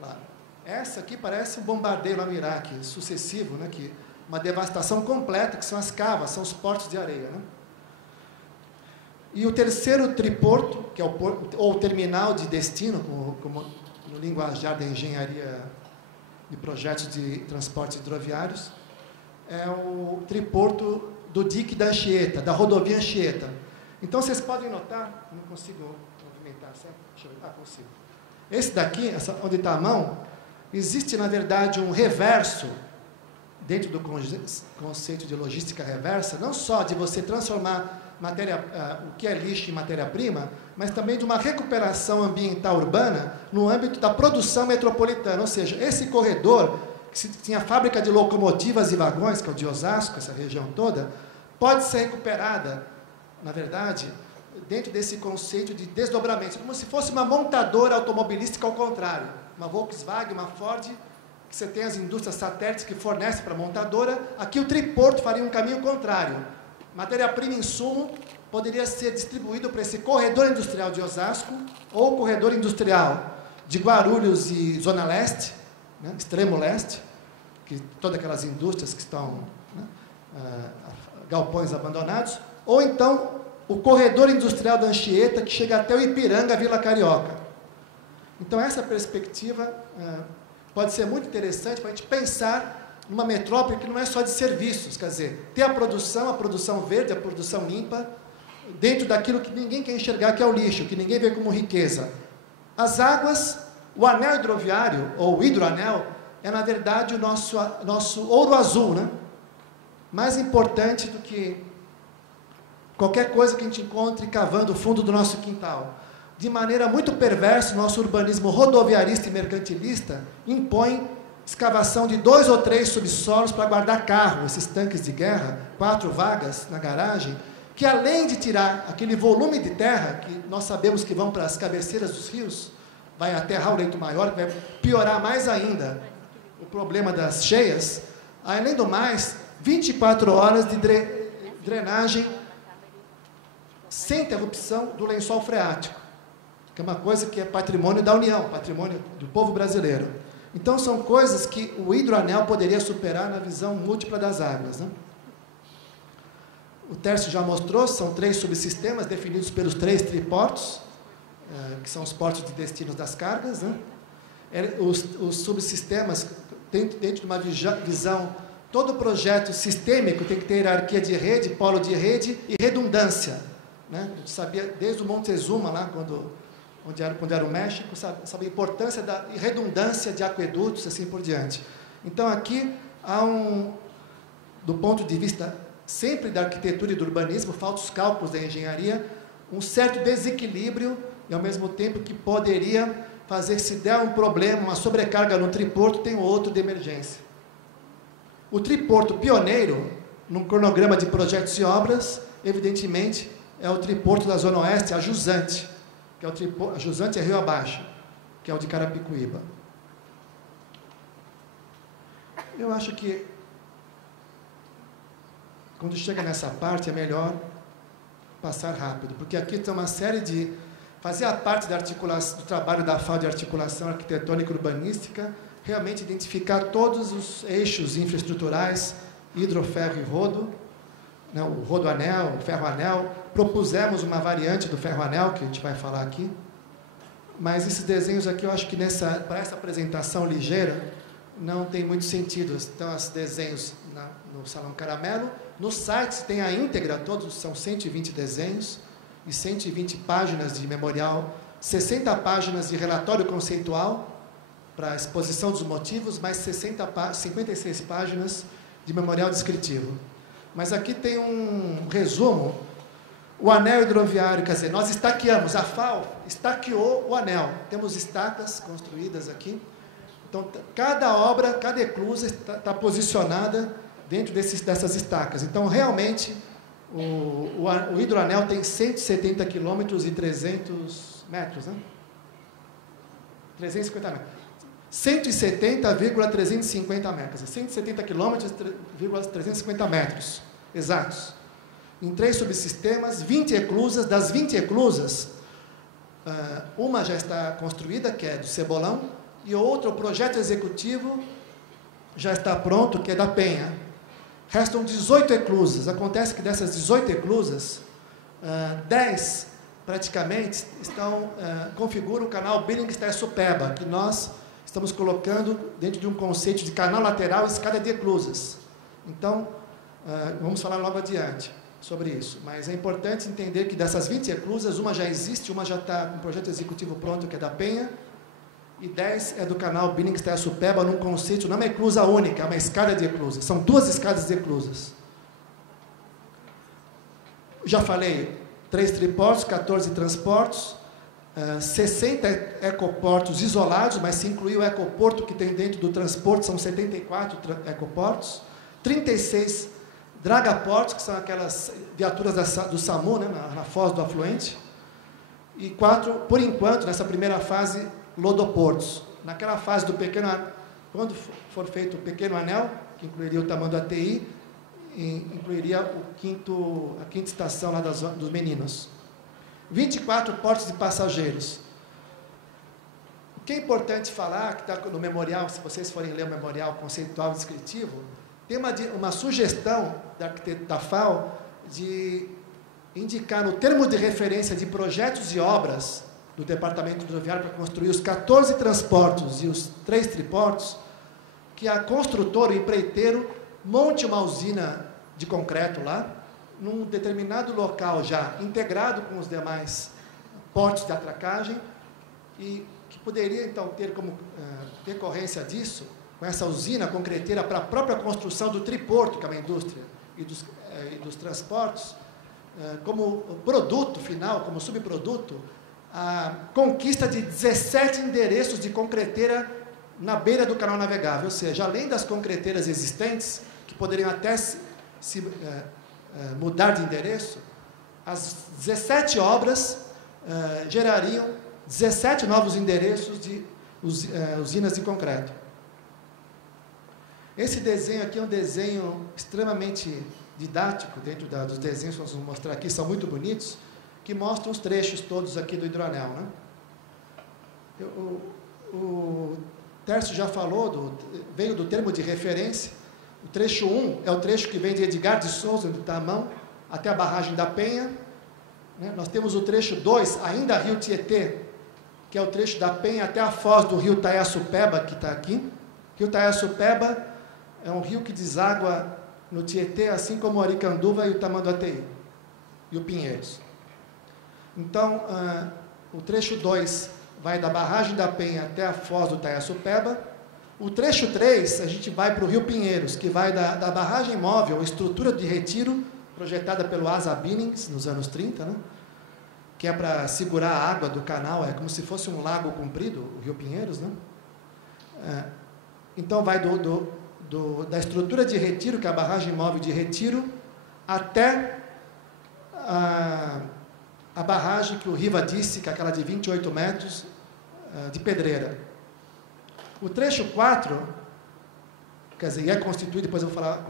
lá. Essa aqui parece um bombardeio lá no Iraque, sucessivo, né, que uma devastação completa, que são as cavas, são os portos de areia, né? E o terceiro triporto, que é o porto, ou terminal de destino, como no linguajar da engenharia de projetos de transportes hidroviários, é o triporto do dique da Anchieta, da rodovia Anchieta. Então, vocês podem notar, não consigo movimentar, certo? Deixa eu ver, consigo. Esse daqui, onde está a mão, existe, na verdade, um reverso, dentro do conceito de logística reversa, não só de você transformar o que é lixo em matéria-prima, mas também de uma recuperação ambiental urbana no âmbito da produção metropolitana. Ou seja, esse corredor, que tinha fábrica de locomotivas e vagões, que é o de Osasco, essa região toda, pode ser recuperada, na verdade, dentro desse conceito de desdobramento, como se fosse uma montadora automobilística ao contrário. Uma Volkswagen, uma Ford, que você tem as indústrias satélites que fornecem para a montadora, aqui o triporto faria um caminho contrário. Matéria-prima, insumo, poderia ser distribuído para esse corredor industrial de Osasco ou corredor industrial de Guarulhos e Zona Leste, né, extremo leste, que todas aquelas indústrias que estão, né, galpões abandonados, ou então o corredor industrial da Anchieta, que chega até o Ipiranga, Vila Carioca. Então, essa perspectiva pode ser muito interessante para a gente pensar numa metrópole que não é só de serviços, quer dizer, ter a produção verde, a produção limpa, dentro daquilo que ninguém quer enxergar, que é o lixo, que ninguém vê como riqueza. As águas, o anel hidroviário, ou o hidroanel, é, na verdade, o nosso ouro azul, né? Mais importante do que qualquer coisa que a gente encontre cavando o fundo do nosso quintal. De maneira muito perversa, o nosso urbanismo rodoviarista e mercantilista impõe escavação de 2 ou 3 subsolos para guardar carro, esses tanques de guerra, 4 vagas na garagem, que além de tirar aquele volume de terra, que nós sabemos que vão para as cabeceiras dos rios, vai aterrar o leito maior, que vai piorar mais ainda o problema das cheias, além do mais, 24 horas de drenagem sem interrupção do lençol freático, que é uma coisa que é patrimônio da União, patrimônio do povo brasileiro. Então, são coisas que o hidroanel poderia superar na visão múltipla das águas, né? O Tércio já mostrou, são 3 subsistemas definidos pelos 3 triportos, que são os portos de destino das cargas, né? Os subsistemas, dentro de uma visão, todo projeto sistêmico tem que ter hierarquia de rede, polo de rede e redundância, né? A gente sabia desde o Montezuma, lá, quando era o México, sabe a importância da redundância de aquedutos, assim por diante. Então, aqui há do ponto de vista sempre da arquitetura e do urbanismo, falta os cálculos da engenharia, um certo desequilíbrio, e ao mesmo tempo que poderia fazer, se der um problema, uma sobrecarga no triporto, tem outro de emergência. O triporto pioneiro, num cronograma de projetos e obras, evidentemente, é o triporto da Zona Oeste, a Jusante, que é a Jusante é rio abaixo, que é o de Carapicuíba. Eu acho que, quando chega nessa parte, é melhor passar rápido, porque aqui tem uma série de... Fazia parte da articulação, do trabalho da FAO de articulação arquitetônica e urbanística, realmente identificar todos os eixos infraestruturais, hidroferro e rodo, né, o rodoanel, o ferroanel. Propusemos uma variante do ferroanel, que a gente vai falar aqui, mas esses desenhos aqui, eu acho que para essa apresentação ligeira, não tem muito sentido. Então, os desenhos no Salão Caramelo, no site tem a íntegra, todos são 120 desenhos, e 120 páginas de memorial, 60 páginas de relatório conceitual, para a exposição dos motivos, mais 56 páginas de memorial descritivo. Mas aqui tem um resumo. O anel hidroviário, quer dizer, nós estaqueamos, a FAO estaqueou o anel. Temos estacas construídas aqui. Então, cada obra, cada eclusa está posicionada dentro dessas estacas. Então, realmente, o hidroanel tem 170 quilômetros e 300 metros, né? 350 metros. 170,350 metros. 170 quilômetros, 350 metros exatos. Em 3 subsistemas, 20 eclusas. Das 20 eclusas, uma já está construída, que é do Cebolão, e outra, o projeto executivo, já está pronto, que é da Penha. Restam 18 eclusas. Acontece que dessas 18 eclusas, 10 praticamente configuram o canal Billings-Taessupeba, que nós estamos colocando dentro de um conceito de canal lateral e escada de eclusas. Então, vamos falar logo adiante sobre isso. Mas é importante entender que dessas 20 eclusas, uma já existe, uma já está com o projeto executivo pronto, que é da Penha, e 10 é do canal Billings-Taessupeba, num conceito, não é uma eclusa única, é uma escada de eclusas. São 2 escadas de eclusas. Já falei, 3 triportos, 14 transportes, 60 ecoportos isolados, mas se incluir o ecoporto que tem dentro do transporte, são 74 ecoportos, 36 dragaportos, que são aquelas viaturas do SAMU, né, na foz do afluente, e 4, por enquanto, nessa primeira fase, lodoportos. Naquela fase do pequeno, quando for feito o pequeno anel, que incluiria o tamanho do ATI, incluiria a quinta estação lá dos meninos. 24 portos de passageiros. O que é importante falar, que está no memorial, se vocês forem ler o memorial conceitual e descritivo, tem uma sugestão da arquiteto da FAO de indicar no termo de referência de projetos e obras do Departamento Rodoviário para construir os 14 transportes e os 3 triportos, que a construtora, o empreiteiro, monte uma usina de concreto lá, num determinado local já integrado com os demais portos de atracagem, e que poderia, então, ter como decorrência disso, com essa usina concreteira para a própria construção do triporto, que é uma indústria, e dos transportes, como produto final, como subproduto, a conquista de 17 endereços de concreteira na beira do canal navegável, ou seja, além das concreteiras existentes, que poderiam até mudar de endereço, as 17 obras gerariam 17 novos endereços de usinas de concreto. Esse desenho aqui é um desenho extremamente didático, dentro dos desenhos que nós vamos mostrar aqui, são muito bonitos, que mostram os trechos todos aqui do hidroanel, né? O Tércio já falou, veio do termo de referência. O trecho 1 é o trecho que vem de Edgar de Souza, do Tamão, até a barragem da Penha. Né? Nós temos o trecho 2, ainda Rio Tietê, que é o trecho da Penha até a foz do rio Taessupeba, que está aqui. O rio Taessupeba é um rio que deságua no Tietê, assim como o Aricanduva e o Tamanduateí, e o Pinheiros. Então, o trecho 2 vai da barragem da Penha até a foz do Taessupeba. O trecho 3, a gente vai para o Rio Pinheiros, que vai da barragem móvel, estrutura de retiro, projetada pelo Asa Billings, nos anos 30, né? Que é para segurar a água do canal, é como se fosse um lago comprido, o Rio Pinheiros, né? Então, vai da estrutura de retiro, que é a barragem móvel de retiro, até a barragem que o Riva disse, que é aquela de 28 metros, de pedreira. O trecho 4, quer dizer, é constituído, depois eu vou falar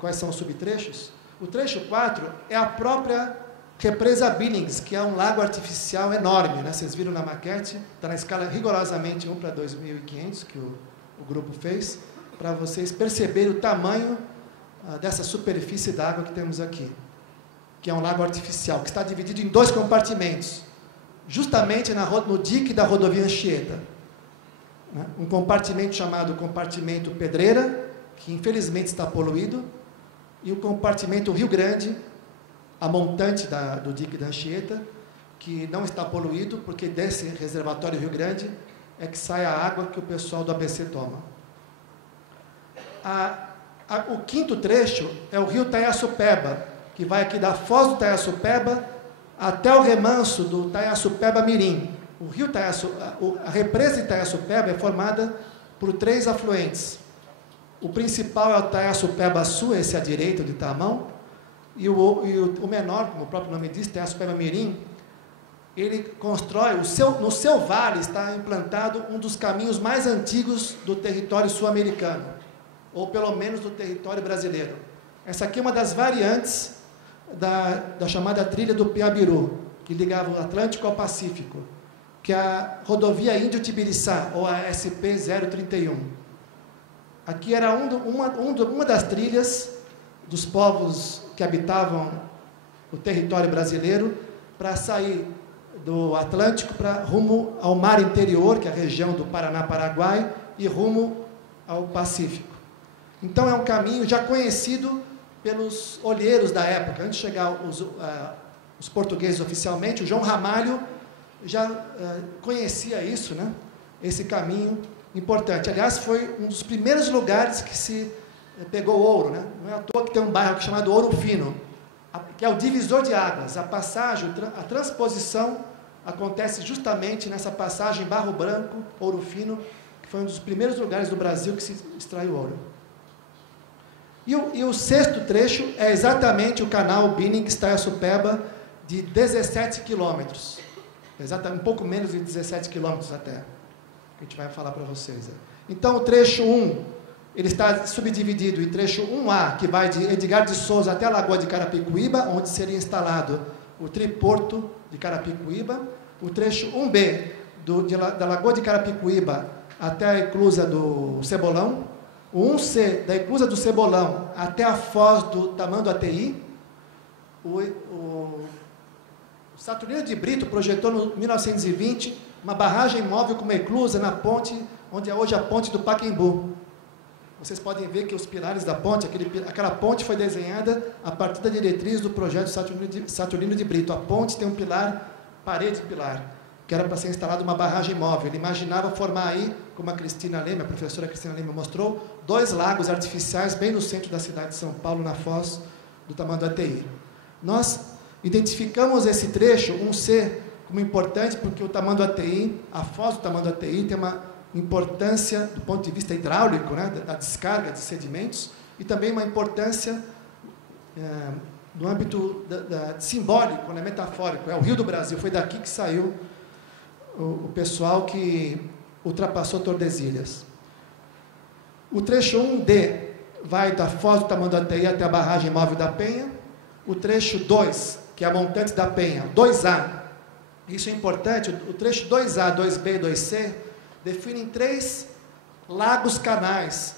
quais são os subtrechos. O trecho 4 é a própria represa Billings, que é um lago artificial enorme, né? Vocês viram na maquete, está na escala rigorosamente 1 para 2.500, que o grupo fez, para vocês perceberem o tamanho dessa superfície d'água que temos aqui, que é um lago artificial, que está dividido em 2 compartimentos, justamente no dique da rodovia Anchieta. Um compartimento chamado compartimento Pedreira, que infelizmente está poluído, e o compartimento Rio Grande, a montante do dique da Anchieta, que não está poluído, porque desse reservatório Rio Grande é que sai a água que o pessoal do ABC toma. O quinto trecho é o rio Taessupeba, que vai aqui da foz do Taessupeba até o remanso do Taessupeba Mirim. A represa de Taessupeba é formada por 3 afluentes. O principal é o Taessupeba Sul, esse à direita de Tamão, e o menor, como o próprio nome diz, Taessupeba Mirim, ele constrói, no seu vale está implantado um dos caminhos mais antigos do território sul-americano, ou pelo menos do território brasileiro. Essa aqui é uma das variantes da chamada trilha do Piabiru, que ligava o Atlântico ao Pacífico, que é a rodovia Índio-Tibiriçá, ou a SP-031. Aqui era uma das trilhas dos povos que habitavam o território brasileiro para sair do Atlântico rumo ao mar interior, que é a região do Paraná-Paraguai, e rumo ao Pacífico. Então, é um caminho já conhecido pelos olheiros da época. Antes de chegar os portugueses oficialmente, o João Ramalho já conhecia isso, né? Esse caminho importante. Aliás, foi um dos primeiros lugares que se pegou ouro, né? Não é à toa que tem um bairro aqui chamado Ouro Fino, que é o divisor de águas. A passagem, a transposição acontece justamente nessa passagem Barro Branco, Ouro Fino, que foi um dos primeiros lugares do Brasil que se extraiu ouro. E o sexto trecho é exatamente o canal Bining-Estaiaçupeba, de 17 quilômetros. Exatamente, um pouco menos de 17 quilômetros até, que a gente vai falar para vocês. Então, o trecho 1, ele está subdividido em trecho 1A, que vai de Edgar de Souza até a Lagoa de Carapicuíba, onde seria instalado o triporto de Carapicuíba. O trecho 1B, da Lagoa de Carapicuíba até a Eclusa do Cebolão. O 1C, da Eclusa do Cebolão até a foz do Tamanduateí. O Saturnino de Brito projetou em 1920 uma barragem móvel com uma eclusa na ponte, onde é hoje a ponte do Pacaembu. Vocês podem ver que os pilares da ponte, aquela ponte foi desenhada a partir da diretriz do projeto Saturnino de Brito. A ponte tem um pilar, parede de pilar, que era para ser instalada uma barragem móvel. Ele imaginava formar aí, como a professora Cristina Leme mostrou, 2 lagos artificiais bem no centro da cidade de São Paulo, na foz do Tamanduateí. Nós identificamos esse trecho, 1C, como importante porque o Tamanduateí, a foz do Tamanduateí, tem uma importância do ponto de vista hidráulico, né, da descarga de sedimentos, e também uma importância no âmbito simbólico, né, metafórico. É o Rio do Brasil, foi daqui que saiu o pessoal que ultrapassou Tordesilhas. O trecho 1D vai da foz do Tamanduateí até a barragem móvel da Penha. O trecho 2, que é a montante da Penha, 2A, isso é importante, o trecho 2A, 2B e 2C, definem 3 lagos-canais.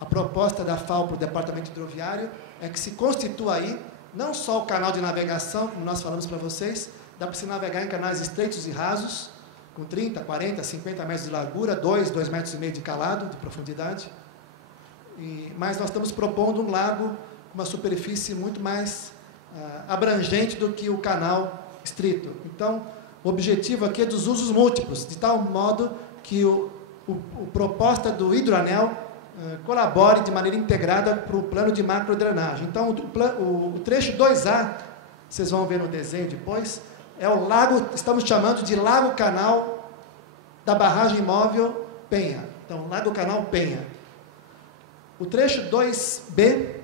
A proposta da FAO para o Departamento Hidroviário é que se constitua aí, não só o canal de navegação, como nós falamos para vocês, dá para se navegar em canais estreitos e rasos, com 30, 40, 50 metros de largura, 2,5 metros de calado, de profundidade. Mas nós estamos propondo um lago com uma superfície muito mais abrangente do que o canal estrito. Então, o objetivo aqui é dos usos múltiplos, de tal modo que a proposta do hidroanel colabore de maneira integrada para o plano de macrodrenagem. Então, o trecho 2A, vocês vão ver no desenho depois, é o lago, estamos chamando de lago-canal da barragem móvel Penha. Então, lago-canal Penha. O trecho 2B,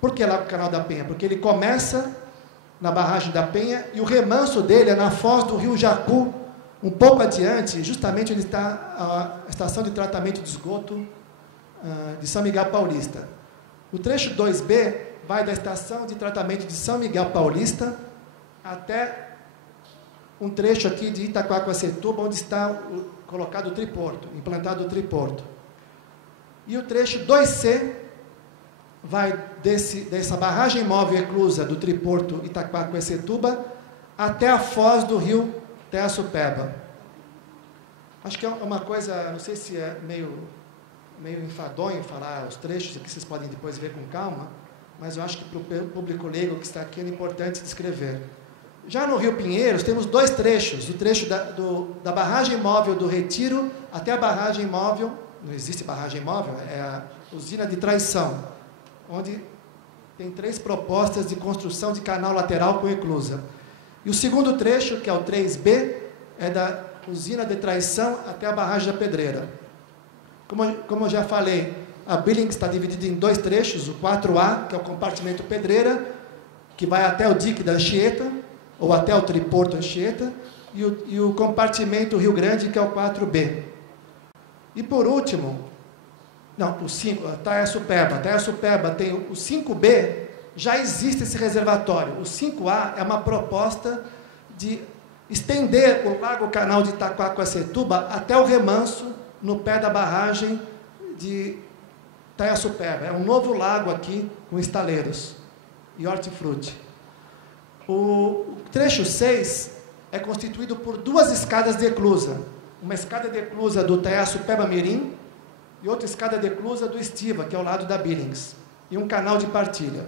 por que lago-canal da Penha? Porque ele começa na barragem da Penha e o remanso dele é na foz do rio Jacu, um pouco adiante, justamente onde está a estação de tratamento de esgoto de São Miguel Paulista. O trecho 2B vai da estação de tratamento de São Miguel Paulista até um trecho aqui de Itaquaquecetuba, onde está colocado o triporto, implantado o triporto. E o trecho 2C vai dessa barragem móvel eclusa do triporto Itaquaquecetuba até a foz do rio Estaiaçupeba. Acho que é uma coisa, não sei se é meio enfadonho falar os trechos, que vocês podem depois ver com calma, mas eu acho que para o público leigo que está aqui é importante descrever. Já no Rio Pinheiros, temos 2 trechos, o trecho da barragem móvel do Retiro até a barragem móvel, não existe barragem móvel, é a usina de Traição, onde tem 3 propostas de construção de canal lateral com eclusa. E o segundo trecho, que é o 3B, é da usina de Traição até a barragem da Pedreira. Como eu já falei, a Billings está dividida em 2 trechos, o 4A, que é o compartimento Pedreira, que vai até o dique da Anchieta, ou até o Triporto Anchieta, e o compartimento Rio Grande, que é o 4B. E por último, o 5, a Taiaçupeba. A Taiaçupeba tem o 5B, já existe esse reservatório. O 5A é uma proposta de estender o Lago Canal de Itaquaquecetuba até o Remanso, no pé da barragem de Taiaçupeba. É um novo lago aqui, com estaleiros e hortifruti. O trecho 6 é constituído por 2 escadas de eclusa. Uma escada de eclusa do Taiaçupeba Mirim e outra escada de eclusa do Estiva, que é ao lado da Billings. E um canal de partilha.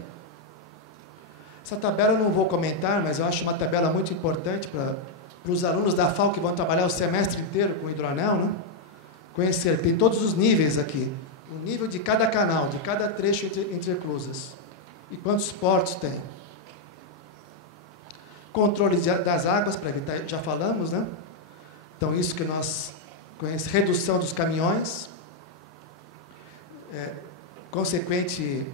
Essa tabela eu não vou comentar, mas eu acho uma tabela muito importante para os alunos da FAO que vão trabalhar o semestre inteiro com o hidroanel, né? Conhecer, tem todos os níveis aqui. O nível de cada canal, de cada trecho entre eclusas. E quantos portos tem. Controle das águas, para evitar, já falamos, né? Então, isso que nós conhecemos, redução dos caminhões, consequente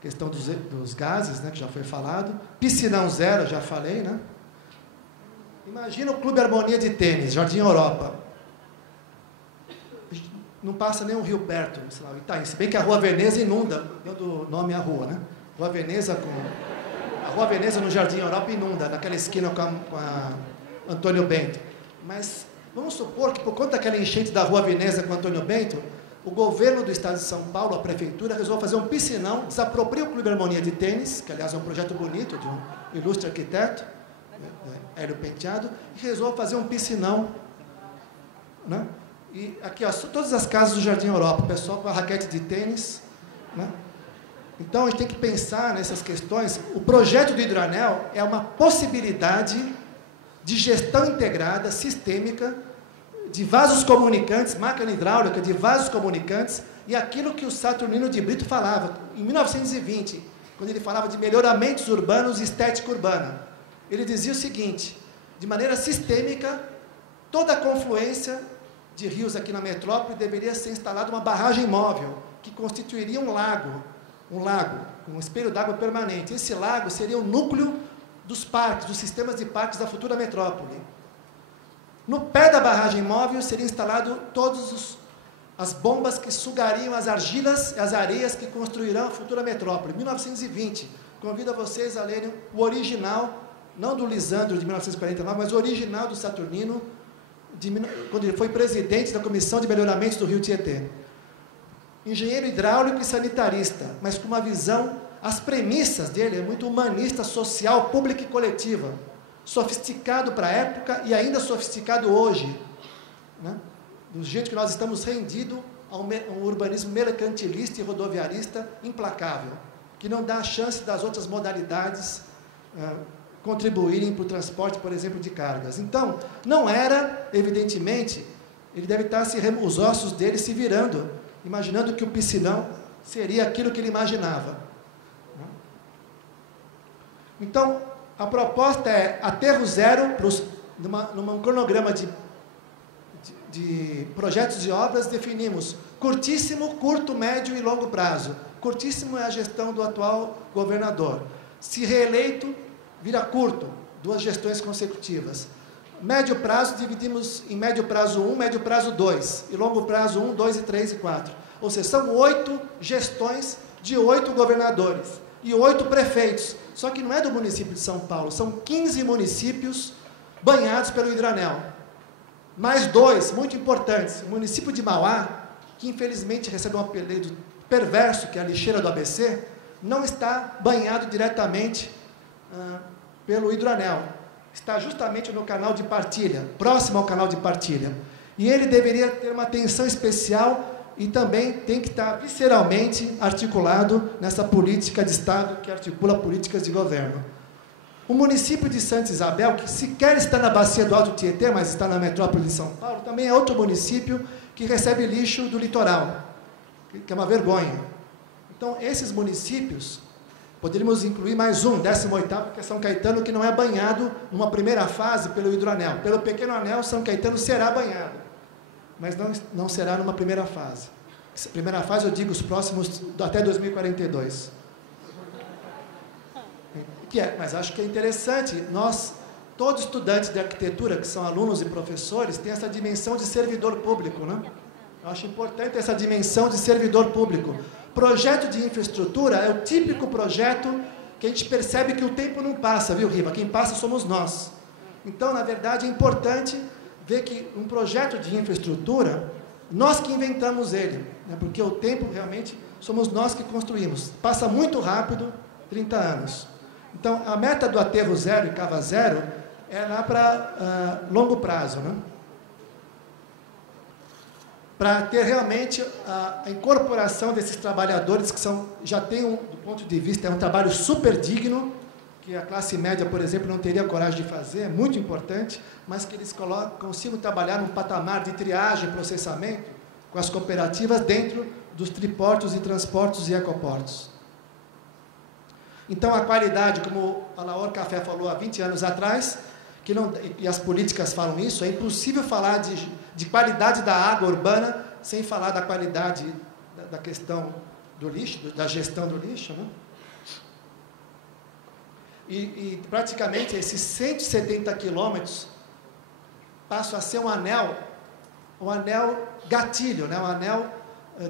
questão dos gases, né, que já foi falado, piscinão zero, já falei, né? Imagina o Clube Harmonia de Tênis, Jardim Europa. Não passa nem um rio perto, sei lá, Itaim, se bem que a Rua Veneza inunda, dando nome à rua, né? A Rua Veneza no Jardim Europa inunda, naquela esquina com a Antônio Bento. Mas vamos supor que por conta daquela enchente da Rua Veneza com Antônio Bento, o governo do estado de São Paulo, a prefeitura, resolveu fazer um piscinão, desapropria o Clube Harmonia de Tênis, que aliás é um projeto bonito de um ilustre arquiteto, Hélio Penteado, e resolveu fazer um piscinão, né? E aqui, ó, todas as casas do Jardim Europa, o pessoal com a raquete de tênis, né? Então, a gente tem que pensar nessas questões. O projeto do hidroanel é uma possibilidade de gestão integrada, sistêmica, de vasos comunicantes, máquina hidráulica de vasos comunicantes, e aquilo que o Saturnino de Brito falava, em 1920, quando ele falava de melhoramentos urbanos e estética urbana. Ele dizia o seguinte: de maneira sistêmica, toda a confluência de rios aqui na metrópole deveria ser instalada uma barragem móvel, que constituiria um lago, com um espelho d'água permanente. Esse lago seria o núcleo dos parques, dos sistemas de parques da futura metrópole. No pé da barragem móvel seria instalado as bombas que sugariam as argilas e as areias que construirão a futura metrópole. 1920. Convido a vocês a lerem o original, não do Lisandro de 1949, mas o original do Saturnino, quando ele foi presidente da Comissão de Melhoramentos do Rio Tietê. Engenheiro hidráulico e sanitarista, mas com uma visão, as premissas dele é muito humanista, social, pública e coletiva, sofisticado para a época e ainda sofisticado hoje, né? Do jeito que nós estamos rendidos a um urbanismo mercantilista e rodoviarista implacável, que não dá a chance das outras modalidades contribuírem para o transporte, por exemplo, de cargas. Então, não era, evidentemente, ele deve estar os ossos dele se virando, imaginando que o piscinão seria aquilo que ele imaginava. Então, a proposta é aterro zero, num cronograma de projetos de obras, definimos curtíssimo, curto, médio e longo prazo. Curtíssimo é a gestão do atual governador. Se reeleito, vira curto, 2 gestões consecutivas. Médio prazo, dividimos em médio prazo 1, médio prazo 2, e longo prazo 1, 2, 3 e 4. Ou seja, são 8 gestões de 8 governadores e 8 prefeitos. Só que não é do município de São Paulo, são 15 municípios banhados pelo hidroanel. Mais 2, muito importantes. O município de Mauá, que infelizmente recebe um apelido perverso, que é a lixeira do ABC, não está banhado diretamente pelo hidroanel. Está justamente no canal de partilha, próximo ao canal de partilha. E ele deveria ter uma atenção especial e também tem que estar visceralmente articulado nessa política de Estado que articula políticas de governo. O município de Santa Isabel, que sequer está na bacia do Alto Tietê, mas está na metrópole de São Paulo, também é outro município que recebe lixo do litoral, que é uma vergonha. Então, esses municípios, poderíamos incluir mais um, 18º, que é São Caetano, que não é banhado numa primeira fase pelo hidroanel. Pelo pequeno anel, São Caetano será banhado, mas não será numa primeira fase. Primeira fase, eu digo, os próximos, até 2042. Mas acho que é interessante nós todo estudante de arquitetura, que são alunos e professores, tem essa dimensão de servidor público, né? Eu acho importante essa dimensão de servidor público. Projeto de infraestrutura é o típico projeto que a gente percebe que o tempo não passa, viu, Riva? Quem passa somos nós. Então, na verdade, é importante ver que um projeto de infraestrutura, nós que inventamos ele, né? Porque o tempo realmente somos nós que construímos. Passa muito rápido, 30 anos. Então, a meta do aterro zero e cava zero é lá para longo prazo, né? Para ter realmente a incorporação desses trabalhadores que já têm, do ponto de vista, é um trabalho super digno, que a classe média, por exemplo, não teria coragem de fazer, é muito importante, mas que eles consigam trabalhar num patamar de triagem e processamento com as cooperativas dentro dos triportos e transportes e ecoportos. Então, a qualidade, como a Laor Café falou há 20 anos atrás, e as políticas falam isso, é impossível falar de qualidade da água urbana sem falar da qualidade da questão do lixo, da gestão do lixo, né? E praticamente esses 170 quilômetros passam a ser um anel gatilho, né? Um anel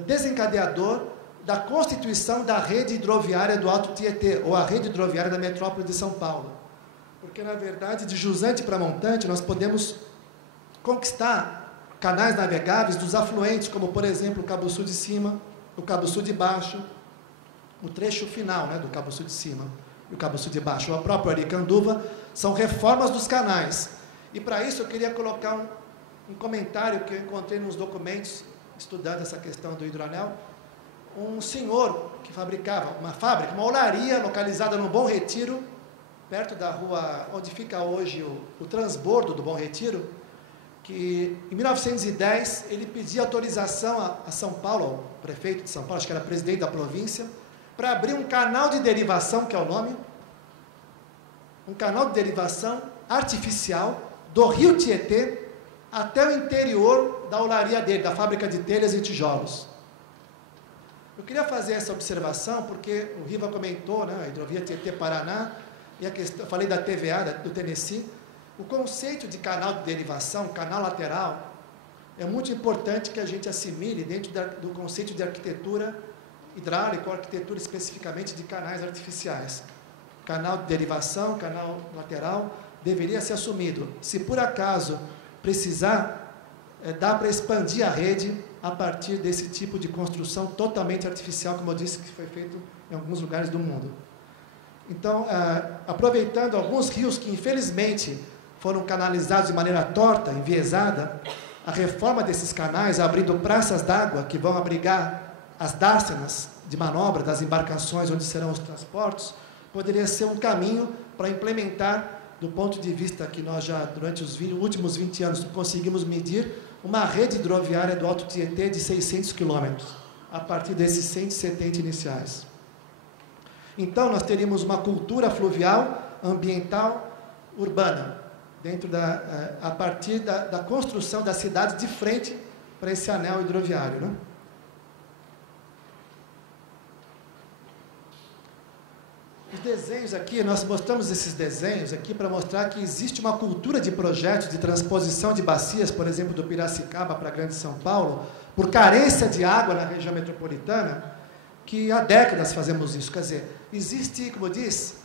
desencadeador da constituição da rede hidroviária do Alto Tietê, ou a rede hidroviária da metrópole de São Paulo. Porque, na verdade, de Jusante para Montante, nós podemos conquistar canais navegáveis dos afluentes, como, por exemplo, o Cabo Sul de cima, o Cabo Sul de baixo, o trecho final, né, do Cabo Sul de cima e o Cabo Sul de baixo, o próprio Aricanduva, são reformas dos canais. E, para isso, eu queria colocar um comentário que eu encontrei nos documentos, estudando essa questão do hidroanel. Um senhor que fabricava uma fábrica, uma olaria localizada no Bom Retiro, perto da rua onde fica hoje o transbordo do Bom Retiro, que em 1910 ele pedia autorização a São Paulo, ao prefeito de São Paulo, acho que era presidente da província, para abrir um canal de derivação, que é o nome, um canal de derivação artificial do rio Tietê até o interior da olaria dele, da fábrica de telhas e tijolos. Eu queria fazer essa observação porque o Riva comentou, né, a hidrovia Tietê-Paraná, e a questão, eu falei da TVA, do Tennessee, o conceito de canal de derivação, canal lateral, é muito importante que a gente assimile dentro do conceito de arquitetura hidráulica, ou arquitetura especificamente de canais artificiais. Canal de derivação, canal lateral, deveria ser assumido. Se por acaso precisar, dá para expandir a rede a partir desse tipo de construção totalmente artificial, como eu disse, que foi feito em alguns lugares do mundo. Então, aproveitando alguns rios que, infelizmente, foram canalizados de maneira torta, enviesada, a reforma desses canais, abrindo praças d'água que vão abrigar as dársenas de manobra das embarcações onde serão os transportes, poderia ser um caminho para implementar, do ponto de vista que nós já, durante os últimos 20 anos, conseguimos medir, uma rede hidroviária do Alto Tietê de 600 quilômetros, a partir desses 170 iniciais. Então, nós teríamos uma cultura fluvial, ambiental, urbana, a partir da construção da cidade de frente para esse anel hidroviário, né? Os desenhos aqui, nós mostramos esses desenhos aqui para mostrar que existe uma cultura de projetos de transposição de bacias, por exemplo, do Piracicaba para a Grande São Paulo, por carência de água na região metropolitana, que há décadas fazemos isso. Quer dizer, existe, como diz,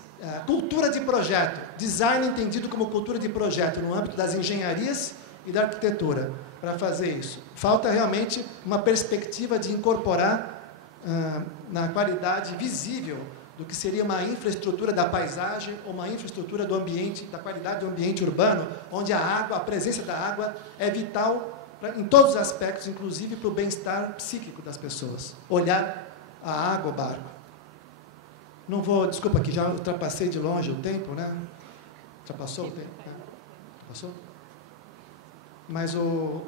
cultura de projeto, design entendido como cultura de projeto, no âmbito das engenharias e da arquitetura, para fazer isso. Falta realmente uma perspectiva de incorporar na qualidade visível do que seria uma infraestrutura da paisagem ou uma infraestrutura do ambiente, da qualidade do ambiente urbano, onde a água, a presença da água é vital em todos os aspectos, inclusive para o bem-estar psíquico das pessoas. Olhar a água, o barco. Não vou, desculpa que já ultrapassei de longe o tempo, né? Ultrapassou o tempo? Né? Passou? Mas o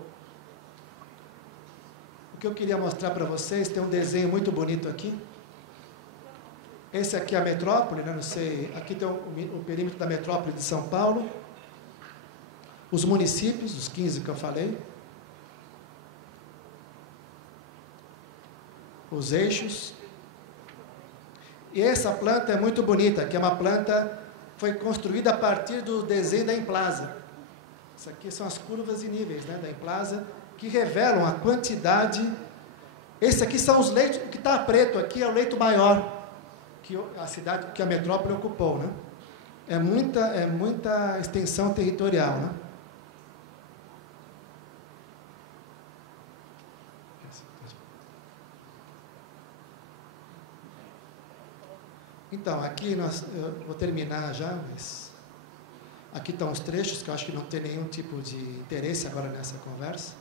que eu queria mostrar para vocês, tem um desenho muito bonito aqui. Esse aqui é a metrópole, né? Não sei, aqui tem o perímetro da metrópole de São Paulo. Os municípios, os 15 que eu falei. Os eixos. E essa planta é muito bonita, que é uma planta foi construída a partir do desenho da Emplaza. Isso aqui são as curvas e níveis, né, da Emplaza, que revelam a quantidade. Esse aqui são os leitos, o que está preto aqui é o leito maior que a cidade, que a metrópole ocupou, né? É muita extensão territorial, né? Então, aqui eu vou terminar já, mas aqui estão os trechos que eu acho que não tem nenhum tipo de interesse agora nessa conversa.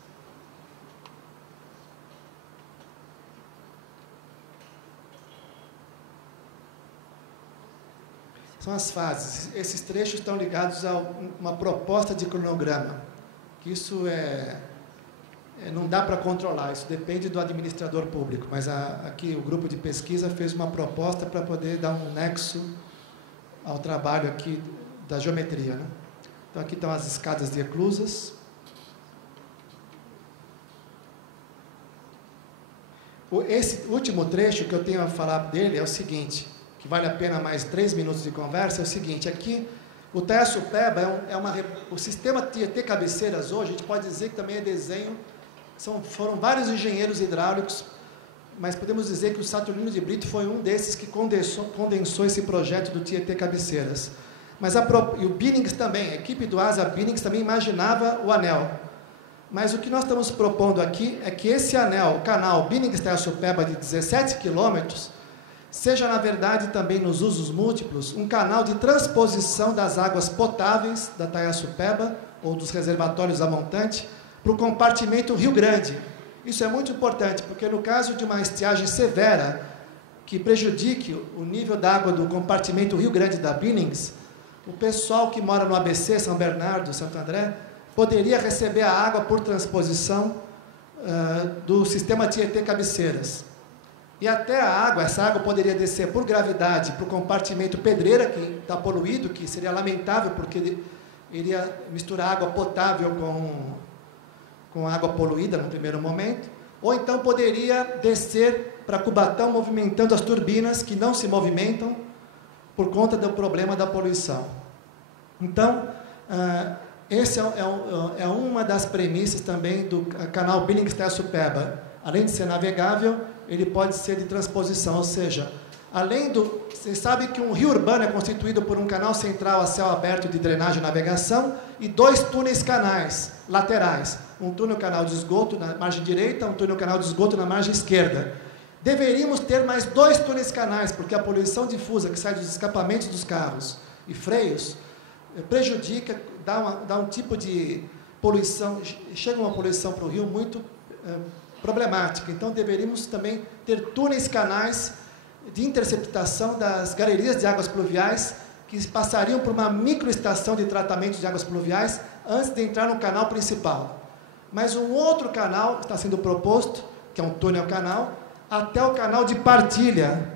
São as fases. Esses trechos estão ligados a uma proposta de cronograma, que isso não dá para controlar, isso depende do administrador público, mas aqui o grupo de pesquisa fez uma proposta para poder dar um nexo ao trabalho aqui da geometria, né? Então aqui estão as escadas de eclusas. Esse último trecho que eu tenho a falar dele é o seguinte, que vale a pena mais 3 minutos de conversa, é o seguinte: aqui o Taiaçupeba o sistema Tietê Cabeceiras hoje, a gente pode dizer que também é desenho. Foram vários engenheiros hidráulicos, mas podemos dizer que o Saturnino de Brito foi um desses que condensou esse projeto do Tietê Cabeceiras. E o Billings também, a equipe do ASA Billings também imaginava o anel. Mas o que nós estamos propondo aqui é que esse anel, o canal Billings-Taiaçupeba de 17 quilômetros, seja, na verdade, também nos usos múltiplos, um canal de transposição das águas potáveis da Taiaçupeba, ou dos reservatórios a montante, para o compartimento Rio Grande. Isso é muito importante, porque no caso de uma estiagem severa, que prejudique o nível d'água do compartimento Rio Grande da Billings, o pessoal que mora no ABC, São Bernardo, Santo André, poderia receber a água por transposição do sistema Tietê Cabeceiras. E até essa água poderia descer por gravidade para o compartimento Pedreira, que está poluído, que seria lamentável, porque ele iria misturar água potável com água poluída no primeiro momento, ou então poderia descer para Cubatão, movimentando as turbinas, que não se movimentam por conta do problema da poluição. Então, essa é uma das premissas também do canal Billings-Taiaçupeba. Além de ser navegável, ele pode ser de transposição, ou seja, vocês sabem que um rio urbano é constituído por um canal central a céu aberto de drenagem e navegação e 2 túneis canais laterais. Um túnel canal de esgoto na margem direita, um túnel canal de esgoto na margem esquerda. Deveríamos ter mais 2 túneis canais, porque a poluição difusa que sai dos escapamentos dos carros e freios prejudica, dá um tipo de poluição, chega uma poluição para o rio muito problemática. Então, deveríamos também ter túneis canais de interceptação das galerias de águas pluviais, que passariam por uma microestação de tratamento de águas pluviais antes de entrar no canal principal. Mas um outro canal está sendo proposto, que é um túnel-canal, até o canal de partilha.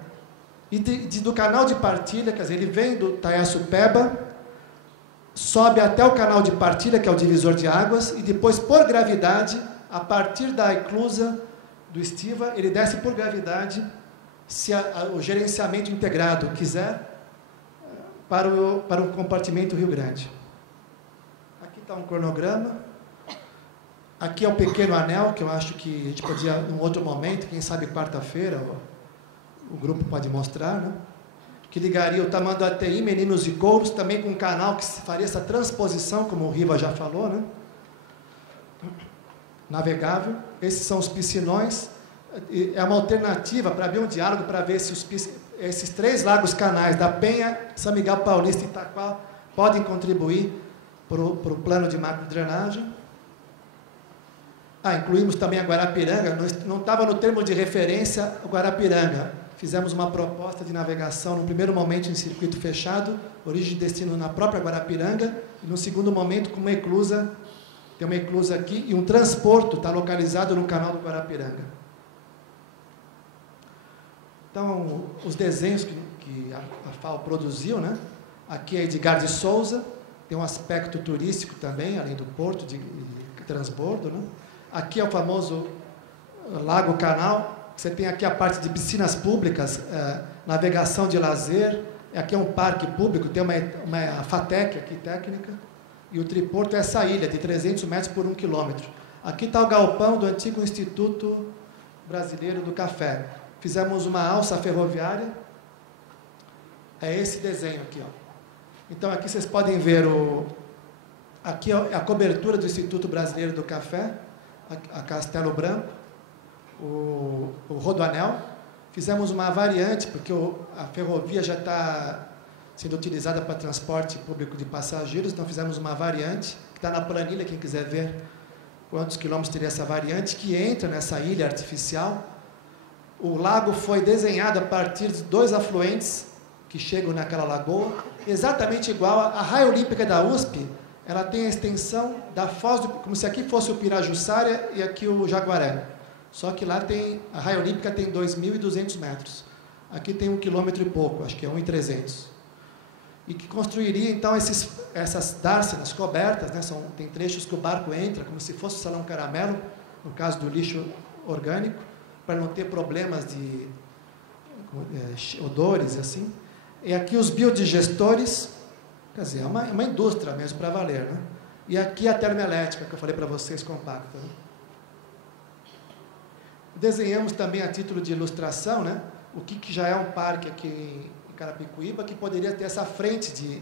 E do canal de partilha, quer dizer, ele vem do Taiaçupeba, sobe até o canal de partilha, que é o divisor de águas, e depois, por gravidade, a partir da eclusa do Estiva, ele desce por gravidade, se o gerenciamento integrado quiser, para o compartimento Rio Grande. Aqui está um cronograma. Aqui é o pequeno anel, que eu acho que a gente podia, em outro momento, quem sabe quarta-feira, o grupo pode mostrar, né? Que ligaria o Tamanduateí, Meninos e Couros, também com um canal que faria essa transposição, como o Riva já falou, né? Navegável. Esses são os piscinões. É uma alternativa para abrir um diálogo, para ver se esses 3 lagos canais da Penha, São Miguel Paulista e Itaquá podem contribuir para o plano de macrodrenagem. Incluímos também a Guarapiranga, não estava no termo de referência o Guarapiranga. Fizemos uma proposta de navegação, no primeiro momento em circuito fechado, origem e destino na própria Guarapiranga, e no segundo momento com uma eclusa, tem uma eclusa aqui, e um transporto está localizado no canal do Guarapiranga. Então, os desenhos que a FAO produziu, né? Aqui é Edgar de Souza, tem um aspecto turístico também, além do porto de transbordo, né? Aqui é o famoso Lago Canal. Você tem aqui a parte de piscinas públicas, navegação de lazer, Aqui é um parque público, tem uma FATEC aqui, técnica, e o triporto é essa ilha, de 300 metros por 1 quilômetro. Aqui está o galpão do antigo Instituto Brasileiro do Café. Fizemos uma alça ferroviária. É esse desenho aqui, ó. Então, aqui vocês podem ver aqui é a cobertura do Instituto Brasileiro do Café, a Castelo Branco, o Rodoanel. Fizemos uma variante, porque a ferrovia já está sendo utilizada para transporte público de passageiros, então fizemos uma variante, que está na planilha, quem quiser ver quantos quilômetros teria essa variante, que entra nessa ilha artificial. O lago foi desenhado a partir de 2 afluentes que chegam naquela lagoa, exatamente igual à Raia Olímpica da USP. Ela tem a extensão da foz, como se aqui fosse o Pirajussara e aqui o Jaguaré. Só que lá a Raia Olímpica tem 2.200 metros. Aqui tem 1 quilômetro e pouco, acho que é 1.300. E que construiria, então, essas dársenas cobertas, né? Tem trechos que o barco entra, como se fosse o Salão Caramelo, no caso do lixo orgânico, para não ter problemas de odores, assim. E aqui os biodigestores, quer dizer, é uma indústria mesmo para valer, né? E aqui a termoelétrica, que eu falei para vocês, compacta, né? Desenhamos também a título de ilustração, né, o que já é um parque aqui em Carapicuíba, que poderia ter essa frente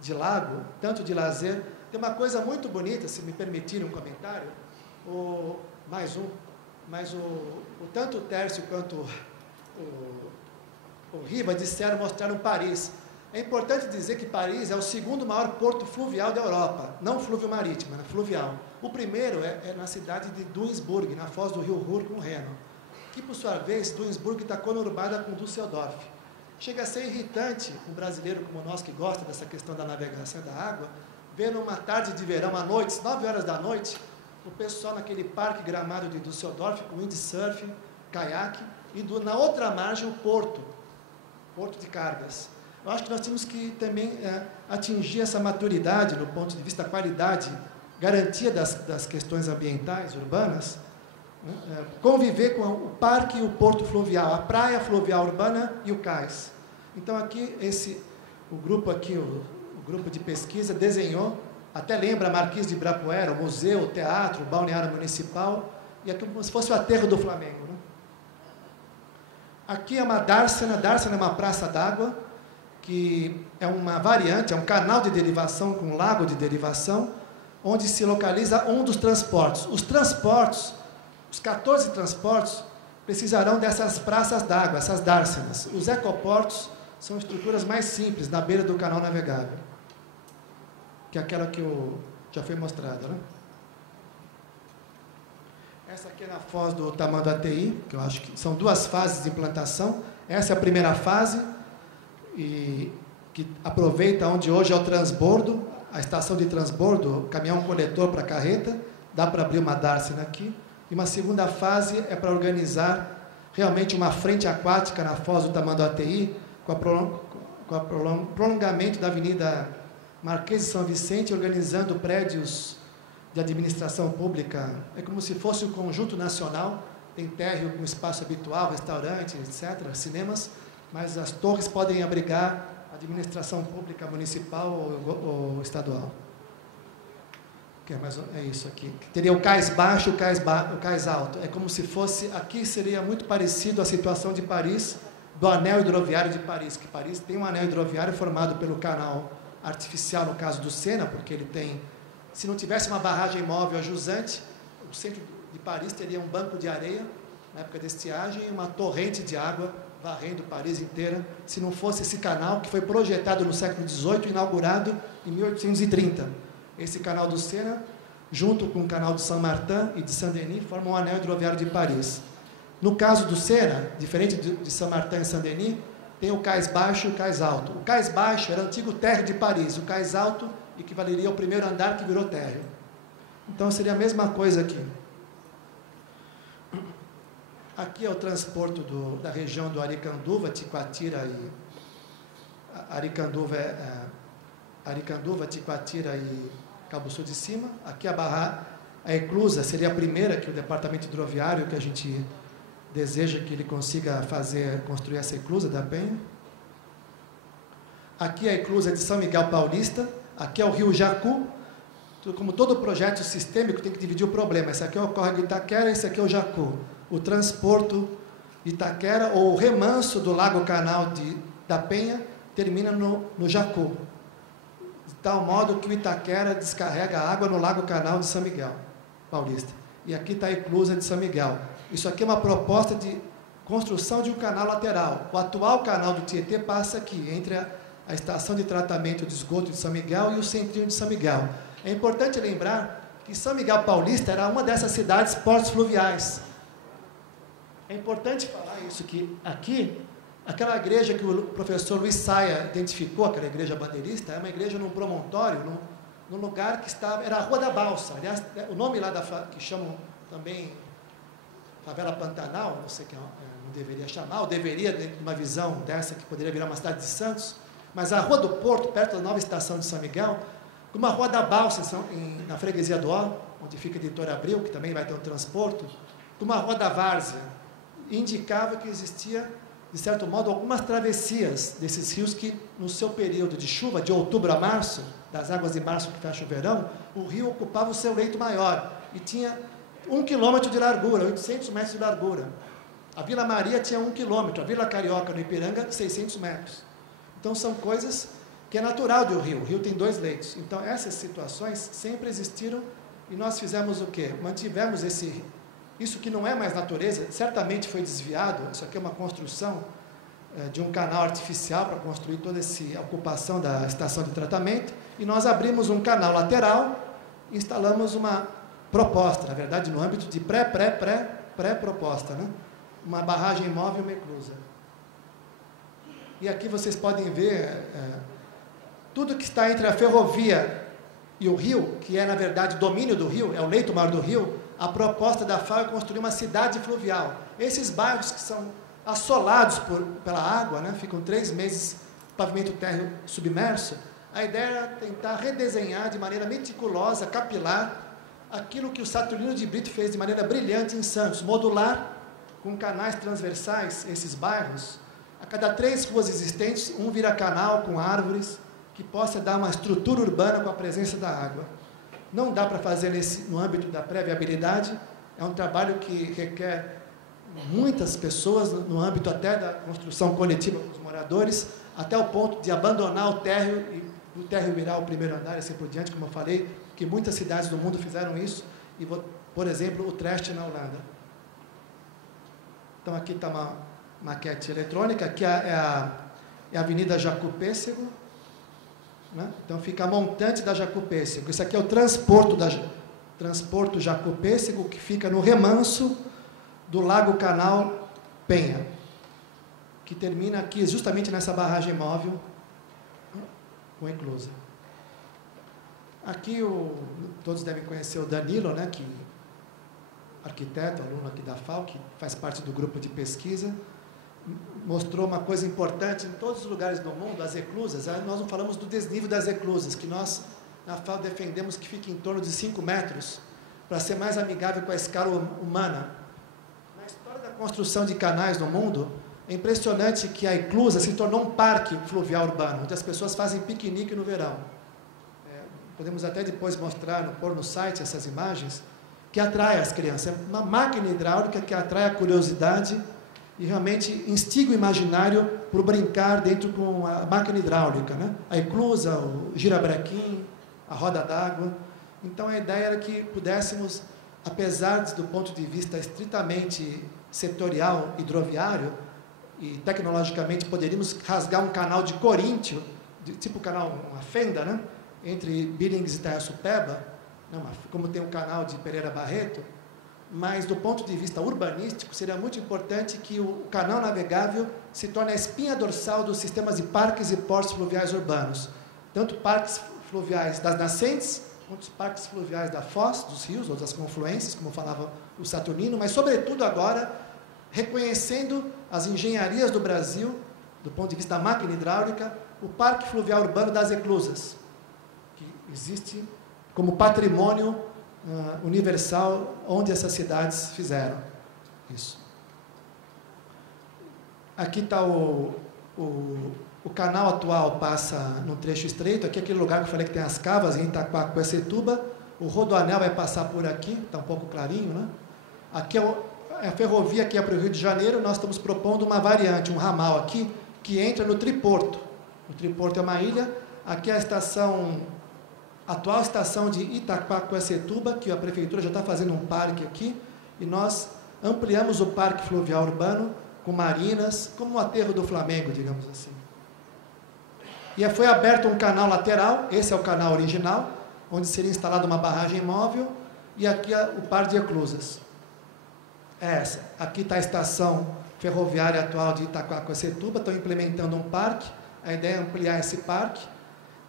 de lago, tanto de lazer. Tem uma coisa muito bonita, se me permitirem um comentário, tanto o Tércio quanto o Riva mostraram Paris. É importante dizer que Paris é o 2º maior porto fluvial da Europa, não flúvio marítimo, é fluvial. O primeiro é na cidade de Duisburg, na foz do rio Ruhr com o Reno, que, por sua vez, Duisburg está conurbada com Düsseldorf. Chega a ser irritante um brasileiro como nós, que gosta dessa questão da navegação da água, ver numa tarde de verão, à noite, 9 horas da noite, o pessoal naquele parque gramado de Düsseldorf, com windsurf, caiaque, e na outra margem o porto de cargas. Eu acho que nós temos que também atingir essa maturidade do ponto de vista da qualidade, garantia das questões ambientais, urbanas, né? Conviver com o parque e o porto fluvial, a praia fluvial urbana e o cais. Então, aqui, o grupo de pesquisa desenhou, até lembra a Marquês de Ibirapuera, o museu, o teatro, o balneário municipal, e aqui como se fosse o aterro do Flamengo, né? Aqui é uma dársena é uma praça d'água, que é uma variante, é um canal de derivação com um lago de derivação, onde se localiza um dos transportes. Os 14 transportes, precisarão dessas praças d'água, essas dársenas. Os ecoportos são estruturas mais simples, na beira do canal navegável, que é aquela que já foi mostrada, né? Essa aqui é na foz do Tamanduateí, que eu acho que são 2 fases de implantação. Essa é a primeira fase, e que aproveita onde hoje é o transbordo, a estação de transbordo, caminhão coletor para carreta, dá para abrir uma dársena aqui. E uma segunda fase é para organizar realmente uma frente aquática na foz do Tamanduateí, com o prolongamento da Avenida Marquês de São Vicente, organizando prédios de administração pública. É como se fosse um conjunto nacional, tem térreo com espaço habitual, restaurante, etc., cinemas, mas as torres podem abrigar a administração pública municipal ou estadual. É isso aqui. Teria o cais baixo e o cais alto. É como se fosse, aqui seria muito parecido à situação de Paris, do anel hidroviário de Paris, que Paris tem um anel hidroviário formado pelo canal artificial, no caso do Sena, porque ele tem, se não tivesse uma barragem móvel jusante, o centro de Paris teria um banco de areia, na época da estiagem, e uma torrente de água varrendo Paris inteira, se não fosse esse canal, que foi projetado no século XVIII, inaugurado em 1830. Esse canal do Sena, junto com o canal de Saint-Martin e de Saint-Denis, formam um anel hidroviário de Paris. No caso do Sena, diferente de Saint-Martin e Saint-Denis, tem o cais baixo e o cais alto. O cais baixo era o antigo térreo de Paris, o cais alto equivaleria ao primeiro andar que virou térreo. Então seria a mesma coisa aqui. Aqui é o transporte da região do Aricanduva, Ticoatira e Aricanduva, Ticoatira e Cabo Sul de Cima. Aqui a eclusa seria a primeira que o departamento hidroviário, que a gente deseja que ele consiga construir essa eclusa da Penha. aqui é a eclusa de São Miguel Paulista, aqui é o rio Jacu. Como todo projeto sistêmico, tem que dividir o problema. Esse aqui é o córrego Itaquera, esse aqui é o Jacu. O transporto de Itaquera, ou o remanso do Lago Canal da Penha, termina no Jacu. De tal modo que o Itaquera descarrega a água no Lago Canal de São Miguel Paulista. E aqui está a eclusa de São Miguel. Isso aqui é uma proposta de construção de um canal lateral. O atual canal do Tietê passa aqui, entre a estação de tratamento de esgoto de São Miguel e o centrinho de São Miguel. É importante lembrar que São Miguel Paulista era uma dessas cidades portos fluviais. É importante falar isso, que aqui, aquela igreja que o professor Luiz Saia identificou, aquela igreja bandeirista, é uma igreja num promontório, num lugar que estava, era a Rua da Balsa. Aliás, o nome lá que chamam também Favela Pantanal, não sei que não deveria chamar, ou deveria, dentro de uma visão dessa, que poderia virar uma cidade de Santos, mas a Rua do Porto, perto da nova estação de São Miguel, uma Rua da Balsa, na freguesia do Ó, onde fica a Editora Abril, que também vai ter um transporte, uma Rua da Várzea, indicava que existia, de certo modo, algumas travessias desses rios que, no seu período de chuva, de outubro a março, das águas de março que fecha o verão, o rio ocupava o seu leito maior e tinha 1 quilômetro de largura, 800 metros de largura. A Vila Maria tinha 1 quilômetro, a Vila Carioca, no Ipiranga, 600 metros. Então, são coisas que é natural do rio. O rio tem 2 leitos. Então, essas situações sempre existiram e nós fizemos o quê? Mantivemos isso que não é mais natureza, certamente foi desviado. Isso aqui é uma construção de um canal artificial para construir toda essa ocupação da estação de tratamento, e nós abrimos um canal lateral e instalamos uma proposta, na verdade, no âmbito de pré-proposta, né? Uma barragem móvel e uma eclusa. E aqui vocês podem ver tudo que está entre a ferrovia e o rio, que é, na verdade, domínio do rio, é o leito maior do rio. A proposta da FAO é construir uma cidade fluvial. Esses bairros que são assolados pela água, né, ficam 3 meses pavimento térreo submerso, a ideia era tentar redesenhar de maneira meticulosa, capilar, aquilo que o Saturnino de Brito fez de maneira brilhante em Santos, modular com canais transversais esses bairros. A cada 3 ruas existentes, um vira canal com árvores, que possa dar uma estrutura urbana com a presença da água. Não dá para fazer no âmbito da pré-viabilidade, é um trabalho que requer muitas pessoas, no âmbito até da construção coletiva com os moradores, até o ponto de abandonar o térreo e o térreo virar o primeiro andar e assim por diante, como eu falei, que muitas cidades do mundo fizeram isso, e, por exemplo, o Utrecht na Holanda. Então, aqui está uma maquete eletrônica, aqui é a Avenida Jacu Pêssego, né? Então, fica a montante da Jacu Pêssego. Isso aqui é o transporto Jacu Pêssego, que fica no remanso do Lago Canal Penha, que termina aqui, justamente nessa barragem móvel, com eclusa. Aqui, todos devem conhecer o Danilo, né, arquiteto, aluno aqui da FAO, que faz parte do grupo de pesquisa, mostrou uma coisa importante em todos os lugares do mundo, as eclusas. Nós não falamos do desnível das eclusas, que nós, na FAO, defendemos que fique em torno de 5 metros, para ser mais amigável com a escala humana. Na história da construção de canais no mundo, é impressionante que a eclusa se tornou um parque fluvial urbano, onde as pessoas fazem piquenique no verão. Podemos até depois pôr no site essas imagens, que atrai as crianças. É uma máquina hidráulica que atrai a curiosidade e realmente instiga o imaginário para brincar dentro com a máquina hidráulica, né? A eclusa, o girabrequim, a roda d'água. Então, a ideia era que pudéssemos, apesar do ponto de vista estritamente setorial, hidroviário, e tecnologicamente poderíamos rasgar um canal de Coríntio, tipo canal, uma fenda, né? Entre Billings e Itaioçupeba, como tem o canal de Pereira Barreto, mas do ponto de vista urbanístico, seria muito importante que o canal navegável se torne a espinha dorsal dos sistemas de parques e portos fluviais urbanos. Tanto parques fluviais das nascentes, quanto os parques fluviais da foz, dos rios, ou das confluências, como falava o Saturnino, mas, sobretudo, agora, reconhecendo as engenharias do Brasil, do ponto de vista da máquina hidráulica, o Parque Fluvial Urbano das Eclusas, que existe como patrimônio universal, onde essas cidades fizeram isso. Aqui está o o canal atual passa num trecho estreito, aqui é aquele lugar que eu falei que tem as cavas, em Itaquaquecetuba, o rodoanel vai passar por aqui, está um pouco clarinho, né? Aqui é a ferrovia que é para o Rio de Janeiro, nós estamos propondo uma variante, um ramal aqui, que entra no Triporto. O Triporto é uma ilha, aqui é a atual estação de Itaquaquecetuba, que a prefeitura já está fazendo um parque aqui, e nós ampliamos o parque fluvial urbano com marinas, como o aterro do Flamengo, digamos assim. E foi aberto um canal lateral, esse é o canal original, onde seria instalada uma barragem móvel, e aqui o par de eclusas. É essa. Aqui está a estação ferroviária atual de Itaquaquecetuba, estão implementando um parque, a ideia é ampliar esse parque.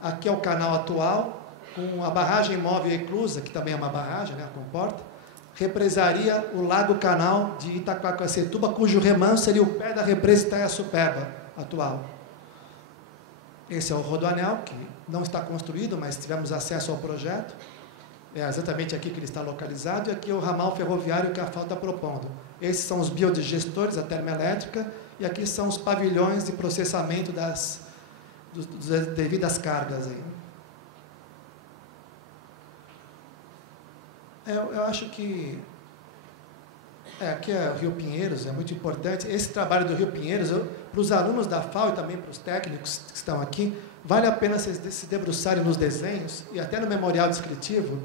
Aqui é o canal atual, com a barragem móvel eclusa, que também é uma barragem, né, a comporta, represaria o lago-canal de Itaquaquecetuba, cujo remanso seria o pé da represa Itaiaçupeba atual. Esse é o rodoanel, que não está construído, mas tivemos acesso ao projeto. É exatamente aqui que ele está localizado, e aqui é o ramal ferroviário que a FAO está propondo. Esses são os biodigestores, a termoelétrica, e aqui são os pavilhões de processamento das devidas cargas aí. Eu acho que aqui é o Rio Pinheiros, é muito importante. Esse trabalho do Rio Pinheiros, para os alunos da FAO e também para os técnicos que estão aqui, vale a pena se debruçarem nos desenhos e até no memorial descritivo,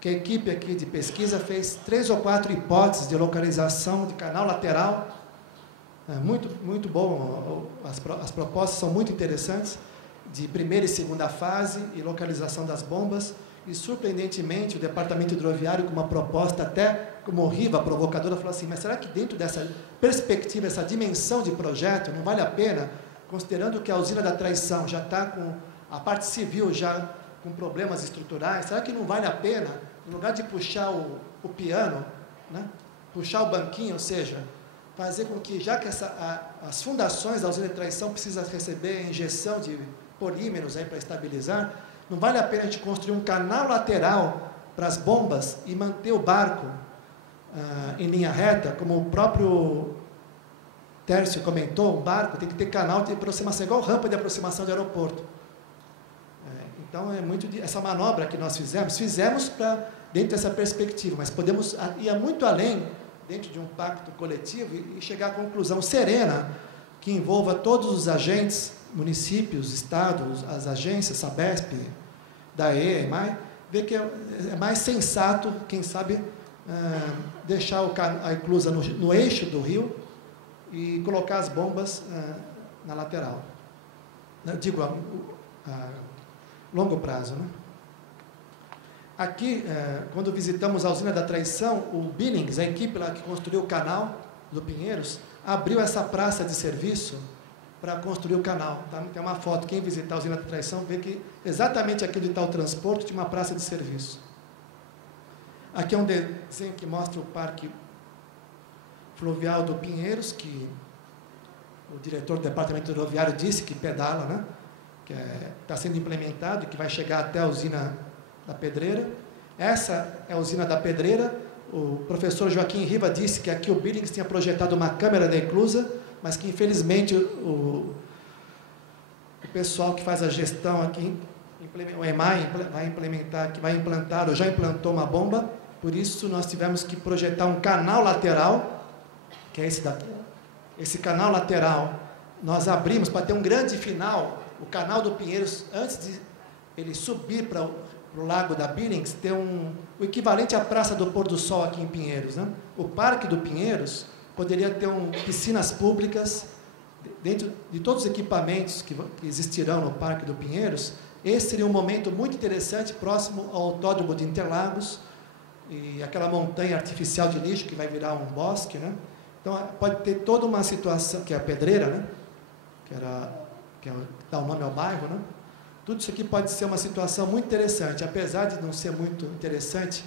que a equipe aqui de pesquisa fez 3 ou 4 hipóteses de localização de canal lateral. Muito bom, as propostas são muito interessantes, de primeira e segunda fase e localização das bombas. E, surpreendentemente, o Departamento Hidroviário, com uma proposta até como horrível, provocadora, falou assim, mas será que dentro dessa perspectiva, essa dimensão de projeto, não vale a pena, considerando que a usina da Traição já está com a parte civil já com problemas estruturais, será que não vale a pena, no lugar de puxar o piano, né, puxar o banquinho, ou seja, fazer com que, já que as fundações da usina de Traição precisam receber injeção de polímeros para estabilizar, não vale a pena a gente construir um canal lateral para as bombas e manter o barco em linha reta, como o próprio Tércio comentou, o barco tem que ter canal de aproximação, igual rampa de aproximação do aeroporto. Então, essa manobra que nós fizemos para dentro dessa perspectiva, mas podemos ir muito além, dentro de um pacto coletivo, e chegar à conclusão serena, que envolva todos os agentes, municípios, estados, as agências, Sabesp, DAE, ver que é mais sensato, quem sabe, deixar a eclusa no eixo do rio e colocar as bombas na lateral. Eu digo, a longo prazo, né? Aqui, quando visitamos a usina da Traição, o Billings, a equipe lá que construiu o canal do Pinheiros, abriu essa praça de serviço para construir o canal. Tá? Tem uma foto, quem visitar a usina da Traição vê que exatamente aqui onde está o transporte tinha uma praça de serviço. Aqui é um desenho que mostra o parque fluvial do Pinheiros, que o diretor do departamento hidroviário disse que pedala, né? Que está sendo implementado e que vai chegar até a usina da Pedreira. Essa é a usina da Pedreira. O professor Joaquim Riva disse que aqui o Billings tinha projetado uma câmara da eclusa, mas que infelizmente o pessoal que faz a gestão aqui, o EMAI, vai implantar ou já implantou uma bomba, por isso nós tivemos que projetar um canal lateral, que é esse daqui. Esse canal lateral nós abrimos para ter um grande final, o canal do Pinheiros, antes de ele subir para o lago da Billings, ter o equivalente à Praça do Pôr do Sol aqui em Pinheiros, né? O Parque do Pinheiros poderia ter piscinas públicas, dentro de todos os equipamentos que existirão no Parque do Pinheiros. Esse seria um momento muito interessante, próximo ao Autódromo de Interlagos, e aquela montanha artificial de lixo que vai virar um bosque, né? Então, pode ter toda uma situação, que é a Pedreira, né? Que dá o nome ao bairro, né? Tudo isso aqui pode ser uma situação muito interessante, apesar de não ser muito interessante,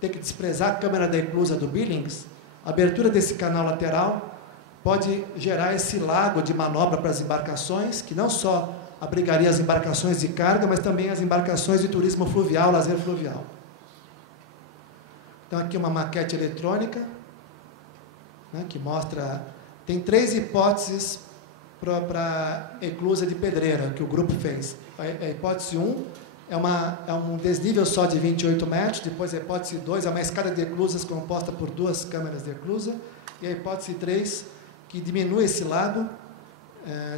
ter que desprezar a câmara da eclusa do Billings, a abertura desse canal lateral pode gerar esse lago de manobra para as embarcações, que não só abrigaria as embarcações de carga, mas também as embarcações de turismo fluvial, lazer fluvial. Então, aqui uma maquete eletrônica, né, que mostra, tem 3 hipóteses para a eclusa de Pedreira, que o grupo fez. A hipótese 1 é um desnível só de 28 metros, depois a hipótese 2 é uma escada de eclusas composta por 2 câmeras de eclusa, e a hipótese 3, que diminui esse lago,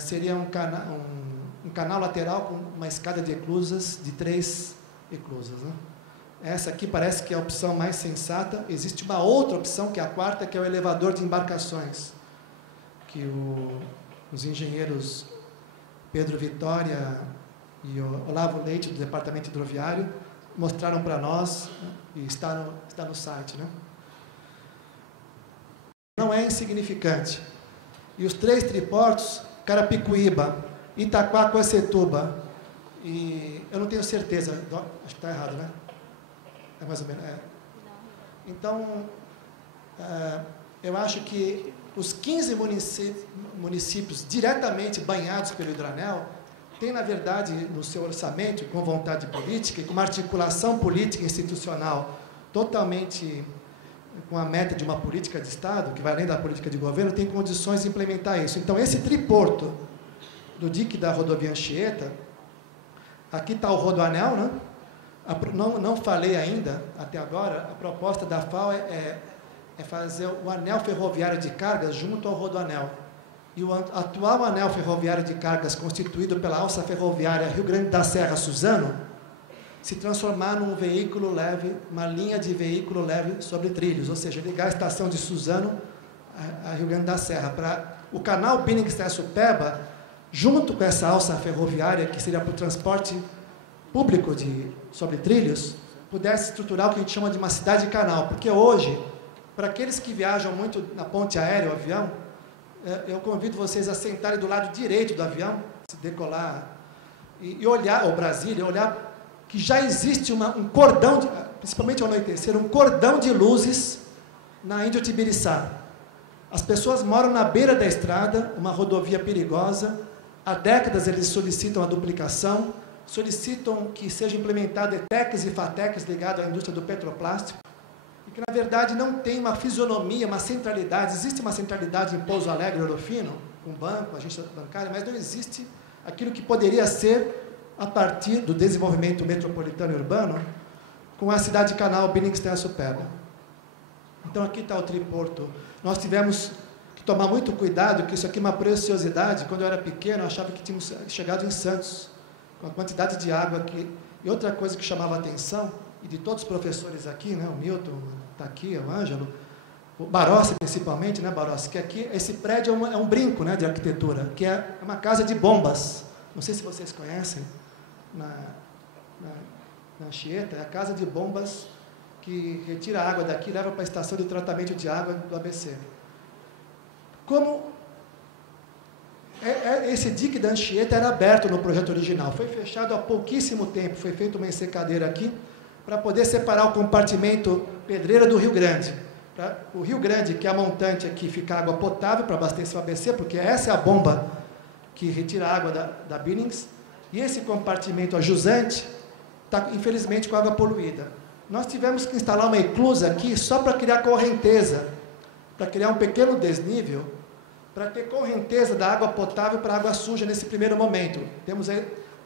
seria um canal lateral com uma escada de eclusas de 3 eclusas. Né? Essa aqui parece que é a opção mais sensata. Existe uma outra opção, que é a quarta, que é o elevador de embarcações, que os engenheiros Pedro Vitória e o Olavo Leite, do Departamento Hidroviário, mostraram para nós, e está no site. Né? Não é insignificante. E os 3 triportos, Carapicuíba, Itaquaquecetuba, e eu não tenho certeza, acho que está errado, né? É mais ou menos, Então, eu acho que os 15 municípios diretamente banhados pelo hidroanel têm, na verdade, no seu orçamento, com vontade política e com uma articulação política e institucional totalmente com a meta de uma política de Estado, que vai além da política de governo, tem condições de implementar isso. Então, esse triporto do dique da rodovia Anchieta, aqui está o rodoanel, né? Não falei ainda, até agora, a proposta da FAO é fazer o anel ferroviário de cargas junto ao rodoanel. E o atual anel ferroviário de cargas, constituído pela alça ferroviária Rio Grande da Serra-Suzano, se transformar num veículo leve, uma linha de veículo leve sobre trilhos, ou seja, ligar a estação de Suzano a Rio Grande da Serra, para o canal Billings-Tessupeba, junto com essa alça ferroviária, que seria para o transporte público sobre trilhos, pudesse estruturar o que a gente chama de uma cidade-canal, porque hoje, para aqueles que viajam muito na ponte aérea, o avião, eu convido vocês a sentarem do lado direito do avião, se decolar, e olhar, ou Brasília, olhar que já existe um cordão, principalmente ao anoitecer, um cordão de luzes na Índio Tibiriçá. As pessoas moram na beira da estrada, uma rodovia perigosa, há décadas eles solicitam a duplicação, solicitam que sejam implementados ETECs e FATECs ligados à indústria do petroplástico, e que, na verdade, não tem uma fisionomia, uma centralidade. Existe uma centralidade em Pouso Alegre, Ouro Fino, com banco, agência bancária, mas não existe aquilo que poderia ser a partir do desenvolvimento metropolitano e urbano, com a cidade-canal Billings-Tessupeba. Então, aqui está o triporto. Nós tivemos que tomar muito cuidado, que isso aqui é uma preciosidade. Quando eu era pequeno, eu achava que tínhamos chegado em Santos, com a quantidade de água aqui. E outra coisa que chamava a atenção, e de todos os professores aqui, né, o Milton está aqui, o Ângelo, o Barossi principalmente, né, Barossi, que aqui, esse prédio é um brinco, né, de arquitetura, que é uma casa de bombas. Não sei se vocês conhecem, na Anchieta, é a casa de bombas que retira a água daqui e leva para a estação de tratamento de água do ABC. Como esse dique da Anchieta era aberto no projeto original, foi fechado há pouquíssimo tempo, foi feita uma ensecadeira aqui, para poder separar o compartimento Pedreira do Rio Grande. O Rio Grande, que é a montante aqui, fica água potável para abastecer o ABC, porque essa é a bomba que retira a água da Billings, e esse compartimento, a jusante, está, infelizmente, com água poluída. Nós tivemos que instalar uma eclusa aqui só para criar correnteza, para criar um pequeno desnível, para ter correnteza da água potável para a água suja nesse primeiro momento. Temos,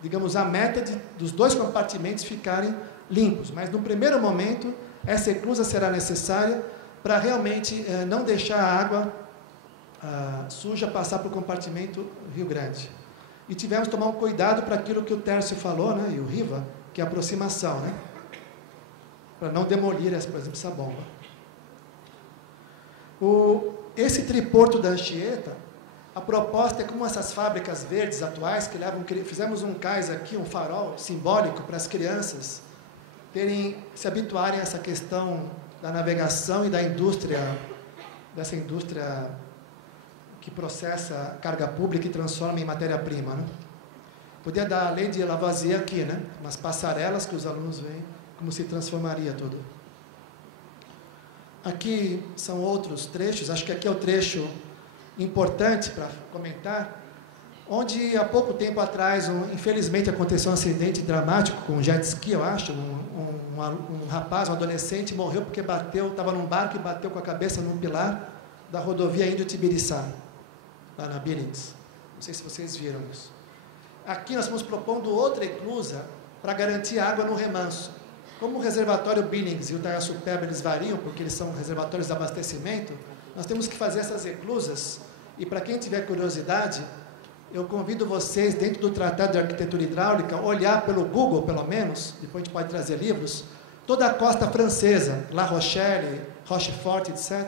digamos, a meta dos 2 compartimentos ficarem limpos, mas no primeiro momento, essa eclusa será necessária para realmente não deixar a água suja passar para o compartimento Rio Grande. E tivemos que tomar um cuidado para aquilo que o Tércio falou, né, e o Riva, que é a aproximação, né, para não demolir, por exemplo, essa bomba. Esse triporto da Anchieta, a proposta é como essas fábricas verdes atuais, fizemos um cais aqui, um farol simbólico para as crianças se habituarem a essa questão da navegação e da indústria, dessa indústria que processa carga pública e transforma em matéria-prima, né? Podia dar a lei de Lavoisier aqui, né? Umas passarelas que os alunos veem como se transformaria tudo. Aqui são outros trechos, acho que aqui é o trecho importante para comentar, onde há pouco tempo atrás, infelizmente, aconteceu um acidente dramático com um jet ski, eu acho, um rapaz, um adolescente, morreu porque estava num barco e bateu com a cabeça num pilar da rodovia Índio Tibiriçá, lá na Billings. Não sei se vocês viram isso. Aqui nós estamos propondo outra eclusa para garantir água no remanso. Como o reservatório Billings e o Taiaçupeba eles variam, porque eles são reservatórios de abastecimento, nós temos que fazer essas eclusas. E para quem tiver curiosidade, eu convido vocês, dentro do Tratado de Arquitetura Hidráulica, olhar pelo Google, pelo menos, depois a gente pode trazer livros, toda a costa francesa, La Rochelle, Rochefort, etc.,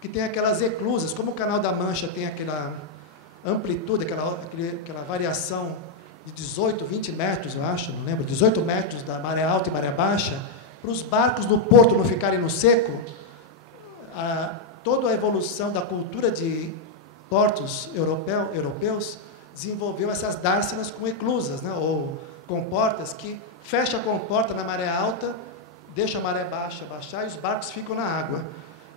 que tem aquelas eclusas, como o Canal da Mancha tem aquela amplitude, aquela variação de 18, 20 metros, eu acho, não lembro, 18 metros da maré alta e maré baixa, para os barcos no porto não ficarem no seco, toda a evolução da cultura de portos europeus desenvolveu essas dársenas com eclusas, né, ou comportas, que fecha a comporta na maré alta, deixa a maré baixa baixar e os barcos ficam na água.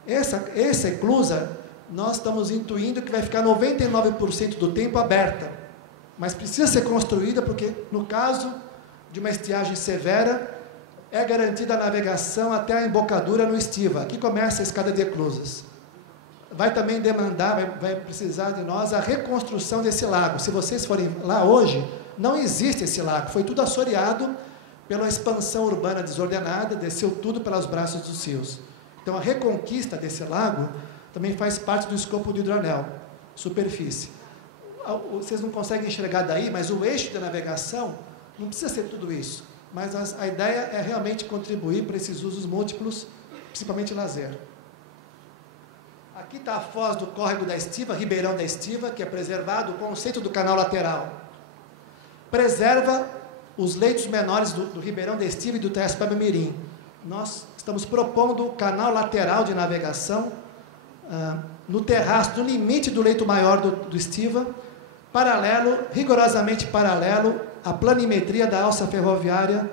Essa eclusa, nós estamos intuindo que vai ficar 99% do tempo aberta, mas precisa ser construída porque, no caso de uma estiagem severa, é garantida a navegação até a embocadura no Estiva. Aqui começa a escada de eclusas. Vai também demandar, vai precisar de nós a reconstrução desse lago. Se vocês forem lá hoje, não existe esse lago, foi tudo assoreado pela expansão urbana desordenada, desceu tudo pelos braços dos rios. Então, a reconquista desse lago também faz parte do escopo do hidroanel, superfície. Vocês não conseguem enxergar daí, mas o eixo da navegação não precisa ser tudo isso. Mas a ideia é realmente contribuir para esses usos múltiplos, principalmente lazer. Aqui está a foz do córrego da Estiva, Ribeirão da Estiva, que é preservado, o conceito do canal lateral. Preserva os leitos menores do Ribeirão da Estiva e do Taiaçupeba Mirim. Nós estamos propondo o canal lateral de navegação no terraço, no limite do leito maior do Estiva, paralelo, rigorosamente paralelo à planimetria da alça ferroviária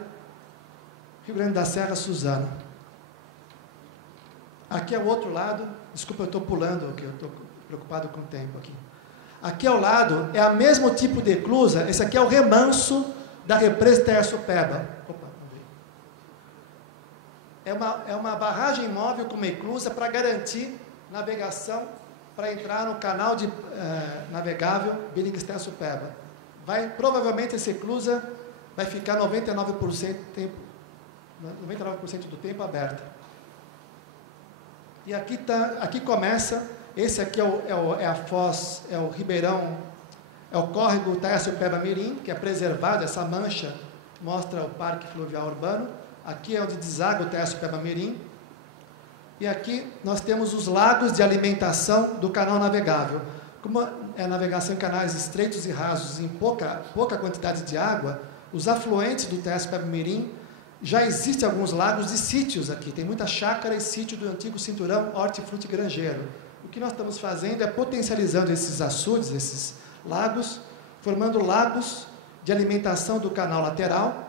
Rio Grande da Serra Suzano. Aqui é o outro lado, desculpa, eu estou pulando, porque eu estou preocupado com o tempo aqui. Aqui ao lado é o mesmo tipo de eclusa, esse aqui é o remanso da represa Taiaçupeba. É uma barragem móvel com uma eclusa para garantir navegação para entrar no canal navegável Billings-Taiaçupeba. Provavelmente essa eclusa vai ficar 99% do tempo aberta. E aqui começa, esse aqui é a foz, é o Ribeirão, é o córrego Taiaçupeba Mirim, que é preservado, essa mancha mostra o Parque Fluvial Urbano. Aqui é onde deságua o Taiaçupeba Mirim. E aqui nós temos os lagos de alimentação do canal navegável. Como é navegação em canais estreitos e rasos em pouca quantidade de água, os afluentes do Taiaçupeba Mirim, já existem alguns lagos e sítios aqui. Tem muita chácara e sítio do antigo cinturão hortifruti grangeiro. O que nós estamos fazendo é potencializando esses açudes, esses lagos, formando lagos de alimentação do canal lateral,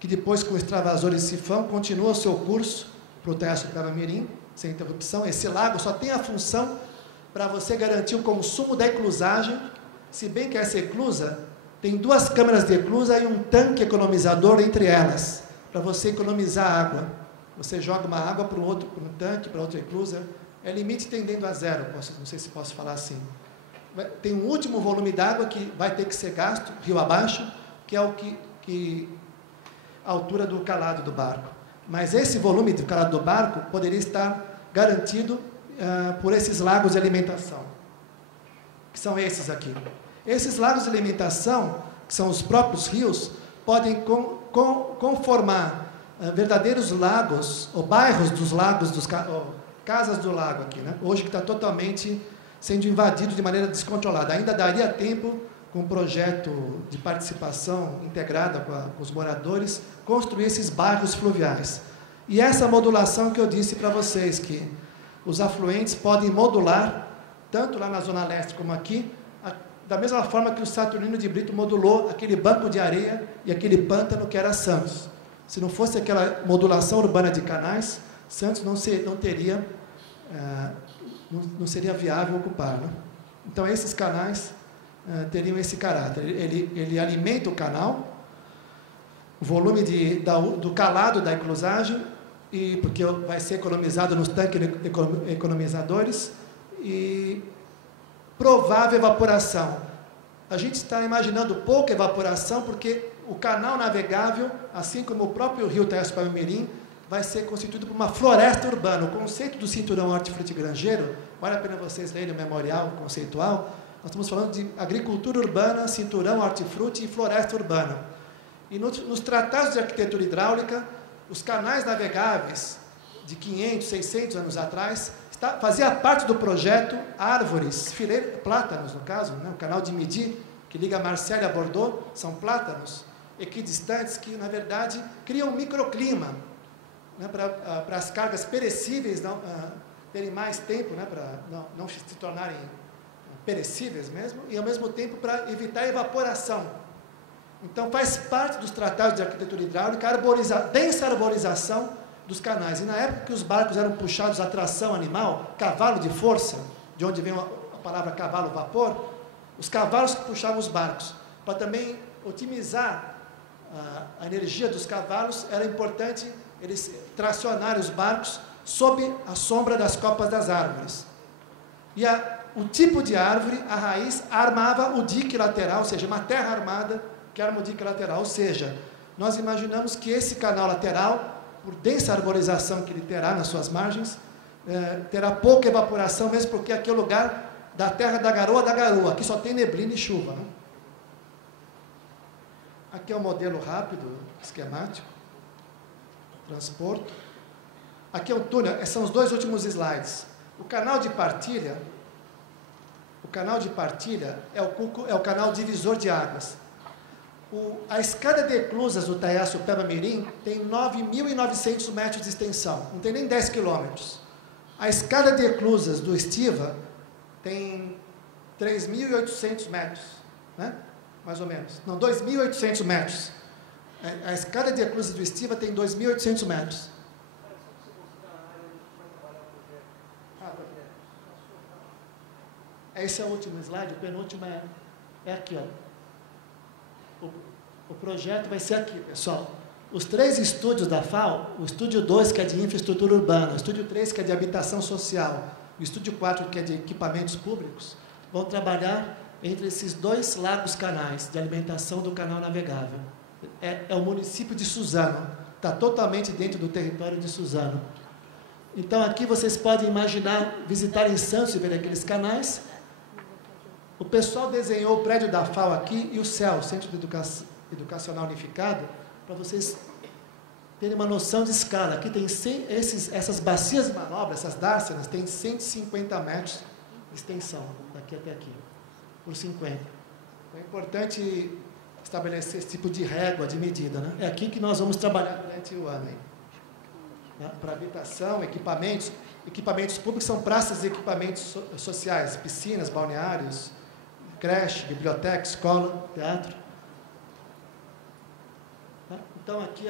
que depois, com o extravasor e sifão, continua o seu curso para o Taiaçupeba Mirim, sem interrupção. Esse lago só tem a função para você garantir o consumo da eclusagem, se bem que essa eclusa tem 2 câmeras de eclusa e um tanque economizador entre elas, para você economizar água. Você joga uma água para um tanque, para outra eclusa, é limite tendendo a zero, não sei se posso falar assim. Tem um último volume d'água que vai ter que ser gasto, rio abaixo, que é a altura do calado do barco. Mas esse volume do calado do barco poderia estar garantido por esses lagos de alimentação, que são esses aqui. Esses lagos de alimentação, que são os próprios rios, podem conformar verdadeiros lagos, ou bairros dos lagos, casas do lago aqui, né? Hoje que está totalmente sendo invadido de maneira descontrolada. Ainda daria tempo, com um projeto de participação integrada com os moradores, construir esses bairros fluviais. E essa modulação que eu disse para vocês, que os afluentes podem modular, tanto lá na Zona Leste como aqui, da mesma forma que o Saturnino de Brito modulou aquele banco de areia e aquele pântano que era Santos. Se não fosse aquela modulação urbana de canais, Santos não seria viável ocupar, né? Então, esses canais teriam esse caráter. Ele alimenta o canal, o volume do calado da eclusagem, porque vai ser economizado nos tanques economizadores, e provável evaporação. a gente está imaginando pouca evaporação, porque o canal navegável, assim como o próprio rio Tayaçu-Paramirim, vai ser constituído por uma floresta urbana. O conceito do cinturão hortifrutigranjeiro, vale a pena vocês lerem o memorial conceitual, nós estamos falando de agricultura urbana, cinturão hortifruti e floresta urbana. E nos tratados de arquitetura hidráulica, os canais navegáveis de 500, 600 anos atrás, fazia parte do projeto árvores, plátanos no caso, né? O canal de Midi, que liga Marseille a Bordeaux, são plátanos equidistantes que, na verdade, criam um microclima, né? Para as cargas perecíveis terem mais tempo, né? Para não se tornarem perecíveis mesmo, e ao mesmo tempo para evitar a evaporação. Então faz parte dos tratados de arquitetura hidráulica a densa arborização dos canais. E na época que os barcos eram puxados a tração animal, cavalo de força, de onde vem a palavra cavalo-vapor, os cavalos que puxavam os barcos. Para também otimizar a energia dos cavalos, era importante eles tracionarem os barcos sob a sombra das copas das árvores. E o tipo de árvore, a raiz, armava o dique lateral, ou seja, uma terra armada que arma o dique lateral. Ou seja, nós imaginamos que esse canal lateral, por densa arborização que ele terá nas suas margens, terá pouca evaporação, mesmo porque aqui é o lugar da terra da garoa, aqui só tem neblina e chuva. Né? Aqui é o modelo rápido, esquemático, transporto. Aqui é o túnel, são os dois últimos slides. O canal de partilha é o canal divisor de águas. A escada de eclusas do Tayaçu-Paramirim tem 9.900 metros de extensão, não tem nem 10 quilômetros. A escada de eclusas do Estiva tem 3.800 metros, né? Mais ou menos. Não, 2.800 metros. A escada de eclusas do Estiva tem 2.800 metros. Esse é o último slide, o penúltimo é aqui, ó. O projeto vai ser aqui, pessoal. Os 3 estúdios da FAO, o estúdio 2, que é de infraestrutura urbana, o estúdio 3, que é de habitação social, o estúdio 4, que é de equipamentos públicos, vão trabalhar entre esses 2 largos canais de alimentação do canal navegável. É o município de Suzano, está totalmente dentro do território de Suzano. Então, aqui vocês podem imaginar, visitar em Santos e ver aqueles canais. O pessoal desenhou o prédio da FAO aqui e o CEL, Centro de Educacional Unificado, para vocês terem uma noção de escala. Aqui tem essas bacias de manobra, essas dársenas, tem 150 metros de extensão, daqui até aqui, por 50. Então, é importante estabelecer esse tipo de régua, de medida. Né? É aqui que nós vamos trabalhar durante o ano. Né? Para habitação, equipamentos públicos são praças e equipamentos sociais, piscinas, balneários, creche, biblioteca, escola, teatro. Então, aqui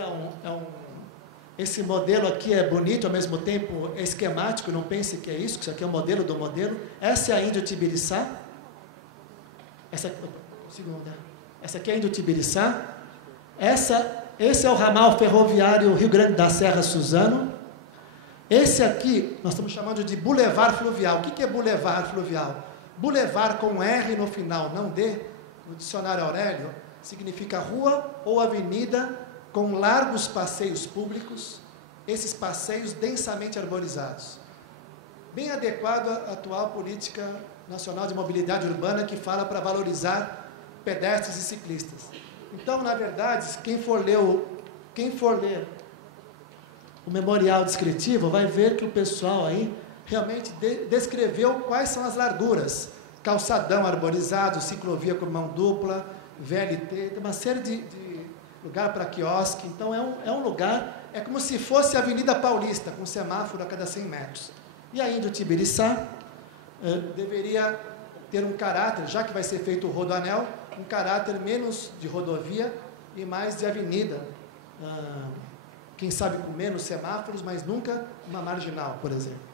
esse modelo aqui é bonito, ao mesmo tempo é esquemático, não pense que é isso, que isso aqui é o modelo do modelo. Essa é a Índio-Tibiriçá. Essa aqui é a Índio-Tibiriçá. Esse é o ramal ferroviário Rio Grande da Serra Suzano. Esse aqui, nós estamos chamando de Boulevard Fluvial. O que é Boulevard Fluvial? Boulevard com R no final, não D, no dicionário Aurélio, significa rua ou avenida com largos passeios públicos, esses passeios densamente arborizados. Bem adequado à atual política nacional de mobilidade urbana, que fala para valorizar pedestres e ciclistas. Então, na verdade, quem for ler o memorial descritivo vai ver que o pessoal aí realmente descreveu quais são as larguras. Calçadão arborizado, ciclovia com mão dupla, VLT, tem uma série de lugar para quiosque. Então, é um lugar, é como se fosse a Avenida Paulista, com semáforo a cada 100 metros. E a Índio-Tibiriçá deveria ter um caráter, já que vai ser feito o rodoanel, um caráter menos de rodovia e mais de avenida. Quem sabe com menos semáforos, mas nunca uma marginal, por exemplo.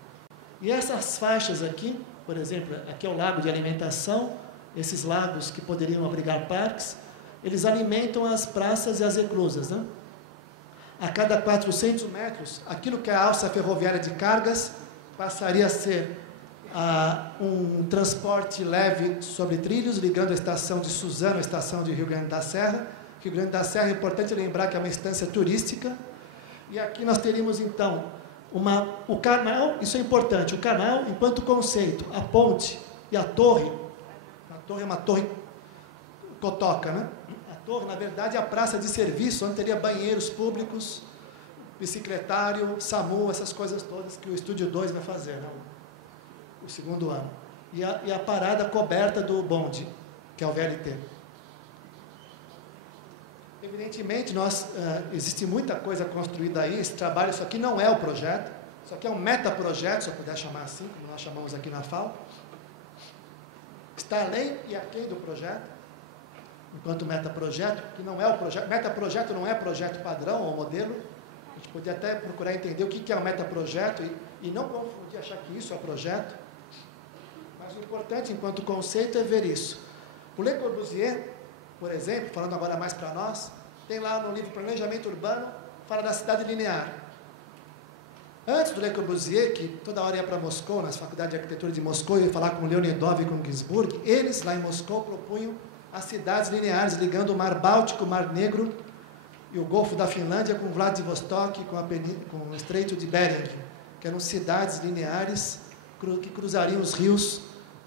E essas faixas aqui, por exemplo, aqui é o lago de alimentação, esses lagos que poderiam abrigar parques, eles alimentam as praças e as eclusas. Né? A cada 400 metros, aquilo que é a alça ferroviária de cargas passaria a ser um transporte leve sobre trilhos, ligando a estação de Suzano à estação de Rio Grande da Serra. Rio Grande da Serra, é importante lembrar que é uma estância turística. E aqui nós teríamos, então, o canal, isso é importante, o canal enquanto conceito, a ponte e a torre é uma torre cotoca, né? A torre, na verdade, é a praça de serviço, onde teria banheiros públicos, bicicletário, SAMU, essas coisas todas que o Estúdio 2 vai fazer, né? O segundo ano. E a parada coberta do bonde, que é o VLT. Evidentemente, existe muita coisa construída aí, esse trabalho, isso aqui não é o projeto, isso aqui é um metaprojeto, se eu puder chamar assim, como nós chamamos aqui na FAO. Está além e aquém do projeto, enquanto metaprojeto, que não é o projeto. Metaprojeto não é projeto padrão ou modelo. A gente podia até procurar entender o que é um metaprojeto e não confundir, achar que isso é projeto. Mas o importante, enquanto conceito, é ver isso. O Le Corbusier, por exemplo, falando agora mais para nós, tem lá no livro Planejamento Urbano, fala da cidade linear. Antes do Le Corbusier, que toda hora ia para Moscou, nas faculdades de arquitetura de Moscou, ia falar com Leonidov e com Ginsburg, eles lá em Moscou propunham as cidades lineares, ligando o Mar Báltico, o Mar Negro e o Golfo da Finlândia com Vladivostok, com o Estreito de Bering, que eram cidades lineares que cruzariam os rios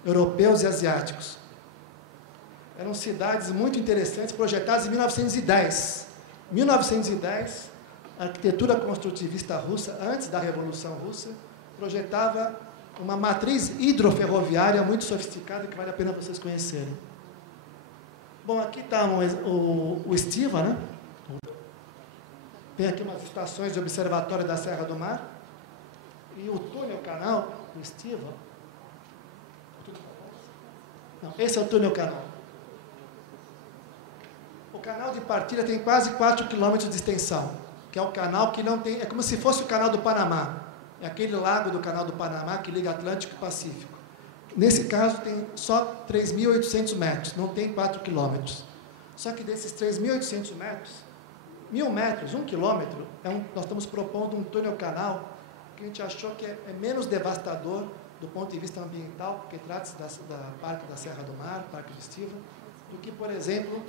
europeus e asiáticos. Eram cidades muito interessantes, projetadas em 1910. 1910, a arquitetura construtivista russa, antes da Revolução Russa, projetava uma matriz hidroferroviária muito sofisticada que vale a pena vocês conhecerem. Bom, aqui está o Estiva, né? Tem aqui umas estações de observatório da Serra do Mar. E o túnel canal, o Estiva. Não, esse é o túnel canal. O canal de partilha tem quase 4 quilômetros de extensão, que é o canal que não tem... É como se fosse o canal do Panamá. É aquele lago do canal do Panamá que liga Atlântico e Pacífico. Nesse caso, tem só 3.800 metros, não tem 4 quilômetros. Só que desses 3.800 metros, 1.000 metros, 1 quilômetro, nós estamos propondo um túnel-canal que a gente achou que é menos devastador do ponto de vista ambiental, porque trata-se da Parque da Serra do Mar, Parque do Estiva, do que, por exemplo,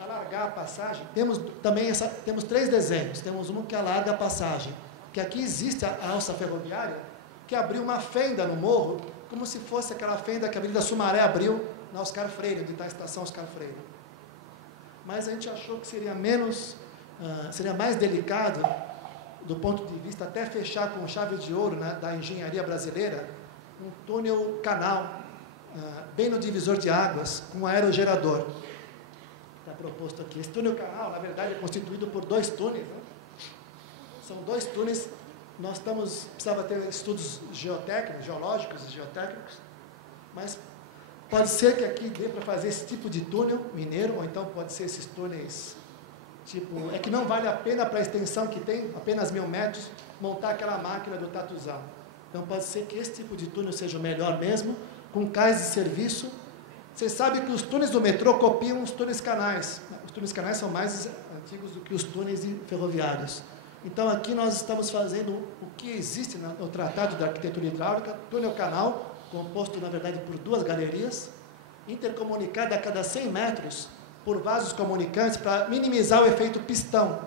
alargar a passagem. Temos 3 desenhos. Temos um que alarga a passagem, que aqui existe a alça ferroviária, que abriu uma fenda no morro, como se fosse aquela fenda que a Avenida Sumaré abriu na Oscar Freire, onde está a estação Oscar Freire. Mas a gente achou que seria mais delicado, do ponto de vista, até fechar com chave de ouro, né, da engenharia brasileira, um túnel-canal, bem no divisor de águas, com um aerogerador. Está proposto aqui. Esse túnel-canal, na verdade, é constituído por 2 túneis, né? São 2 túneis. Nós precisava ter estudos geológicos e geotécnicos, mas pode ser que aqui dê para fazer esse tipo de túnel mineiro, ou então pode ser esses túneis, é que não vale a pena para a extensão que tem, apenas 1.000 metros, montar aquela máquina do Tatuzão. Então pode ser que esse tipo de túnel seja o melhor mesmo, com cais de serviço. Vocês sabem que os túneis do metrô copiam os túneis canais. Os túneis canais são mais antigos do que os túneis ferroviários. Então, aqui nós estamos fazendo o que existe no Tratado da Arquitetura Hidráulica, túnel-canal, composto, na verdade, por 2 galerias, intercomunicado a cada 100 metros por vasos comunicantes para minimizar o efeito pistão.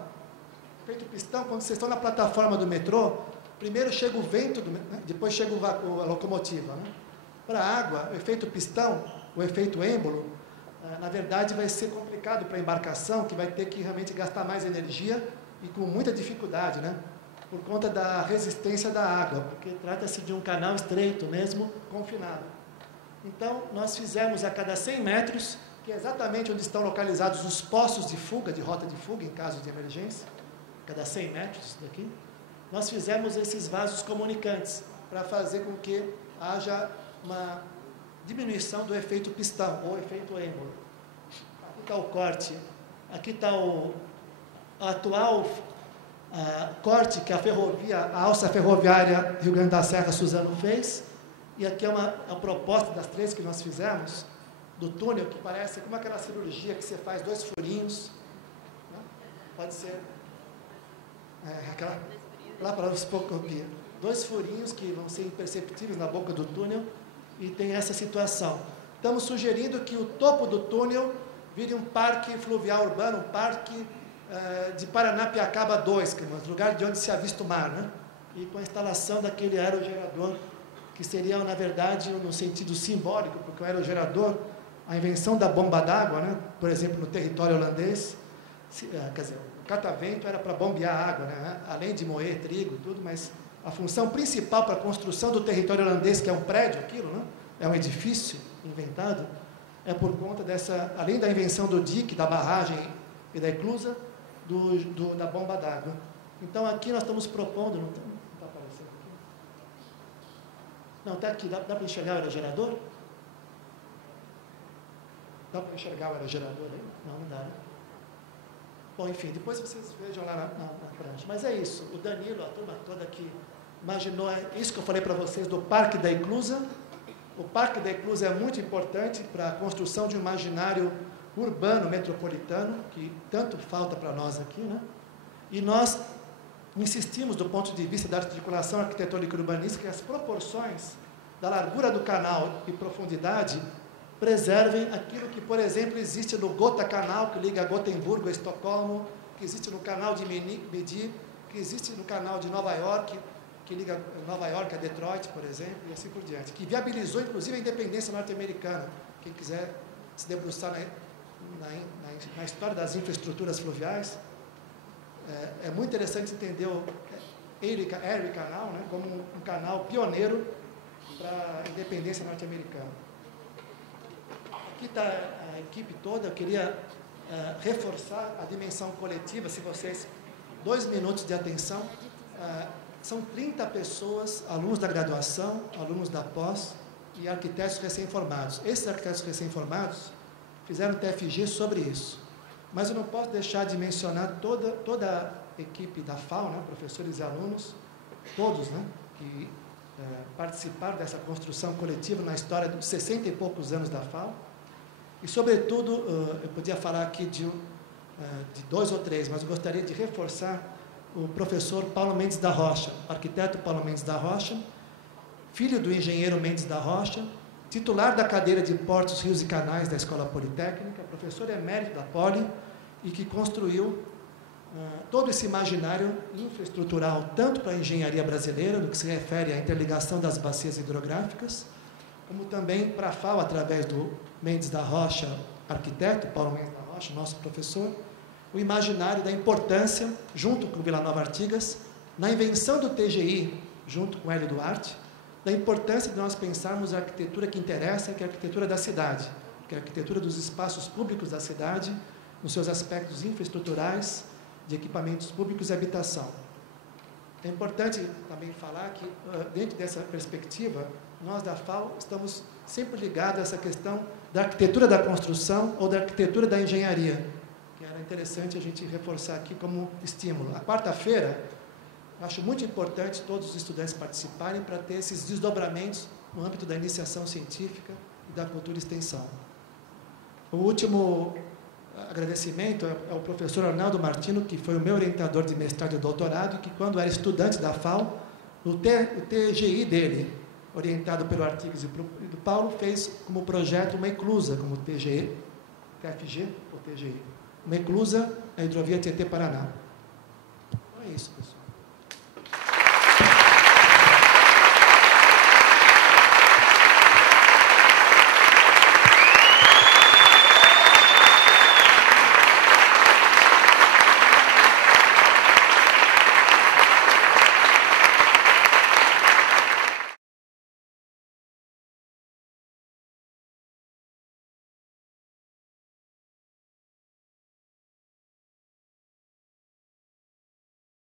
O efeito pistão, quando vocês estão na plataforma do metrô, primeiro chega o vento, depois chega a locomotiva. Né? Para a água, o efeito pistão, o efeito êmbolo, na verdade, vai ser complicado para a embarcação, que vai ter que realmente gastar mais energia, e com muita dificuldade, né? Por conta da resistência da água, porque trata-se de um canal estreito mesmo, confinado. Então, nós fizemos a cada 100 metros, que é exatamente onde estão localizados os poços de fuga, de rota de fuga, em caso de emergência, cada 100 metros daqui, nós fizemos esses vasos comunicantes, para fazer com que haja uma diminuição do efeito pistão, ou efeito êmbolo. Aqui está o corte, aqui está o atual corte que a alça ferroviária Rio Grande da Serra Suzano fez, e aqui é a proposta das 3 que nós fizemos, do túnel, que parece como aquela cirurgia que você faz 2 furinhos, né? Pode ser lá para os poucopia, 2 furinhos que vão ser imperceptíveis na boca do túnel, e tem essa situação. Estamos sugerindo que o topo do túnel vire um parque fluvial urbano, um parque de Paranapiacaba 2, que é um lugar de onde se avista o mar, né? E com a instalação daquele aerogerador, que seria, na verdade, no sentido simbólico, porque o aerogerador, a invenção da bomba d'água, né? Por exemplo, no território holandês, quer dizer, o catavento era para bombear a água, né? Além de moer trigo e tudo, mas a função principal para a construção do território holandês, que é um prédio, aquilo, né? É um edifício inventado, é por conta dessa, além da invenção do dique, da barragem e da eclusa, da bomba d'água. Então, aqui nós estamos propondo, não está aparecendo aqui? Não, está aqui, dá para enxergar o aerogerador? Dá para enxergar o aerogerador aí? Não dá, né? Bom, enfim, depois vocês vejam lá na prancha. Mas é isso, o Danilo, a turma toda que imaginou, isso que eu falei para vocês do Parque da Eclusa. O Parque da Eclusa é muito importante para a construção de um imaginário urbano, metropolitano, que tanto falta para nós aqui, né? E nós insistimos, do ponto de vista da articulação arquitetônica e urbanística, que as proporções da largura do canal e profundidade preservem aquilo que, por exemplo, existe no Gotha Canal, que liga Gotemburgo a Estocolmo, que existe no canal de Medi, que existe no canal de Nova York, que liga Nova York a Detroit, por exemplo, e assim por diante, que viabilizou, inclusive, a independência norte-americana. Quem quiser se debruçar na história das infraestruturas fluviais, é muito interessante entender o Erie Canal, né, como um canal pioneiro para a independência norte-americana. Aqui está a equipe toda. Eu queria reforçar a dimensão coletiva, se vocês, 2 minutos de atenção. São 30 pessoas, alunos da graduação, alunos da pós e arquitetos recém-formados. Esses arquitetos recém-formados fizeram TFG sobre isso. Mas eu não posso deixar de mencionar toda a equipe da FAO, né, professores e alunos, todos, né, que participaram dessa construção coletiva na história dos 60 e poucos anos da FAO. E, sobretudo, eu podia falar aqui de 2 ou 3, mas eu gostaria de reforçar o professor Paulo Mendes da Rocha, arquiteto Paulo Mendes da Rocha, filho do engenheiro Mendes da Rocha, titular da cadeira de Portos, Rios e Canais da Escola Politécnica, professor emérito da Poli, e que construiu todo esse imaginário infraestrutural, tanto para a engenharia brasileira, no que se refere à interligação das bacias hidrográficas, como também para a FAO, através do Mendes da Rocha, arquiteto, Paulo Mendes da Rocha, nosso professor, o imaginário da importância, junto com Vila Nova Artigas, na invenção do TGI, junto com Hélio Duarte, da importância de nós pensarmos a arquitetura que interessa, que é a arquitetura da cidade, que é a arquitetura dos espaços públicos da cidade, nos seus aspectos infraestruturais, de equipamentos públicos e habitação. É importante também falar que, dentro dessa perspectiva, nós da FAO estamos sempre ligados a essa questão da arquitetura da construção ou da arquitetura da engenharia, que era interessante a gente reforçar aqui como estímulo. A quarta-feira, acho muito importante todos os estudantes participarem para ter esses desdobramentos no âmbito da iniciação científica e da cultura e extensão. O último agradecimento é ao professor Arnaldo Martino, que foi o meu orientador de mestrado e doutorado, e que, quando era estudante da FAO, o TGI dele, orientado pelo Artigas e do Paulo, fez como projeto uma eclusa, como TFG ou TGI, uma eclusa na hidrovia Tietê-Paraná. Então é isso, pessoal.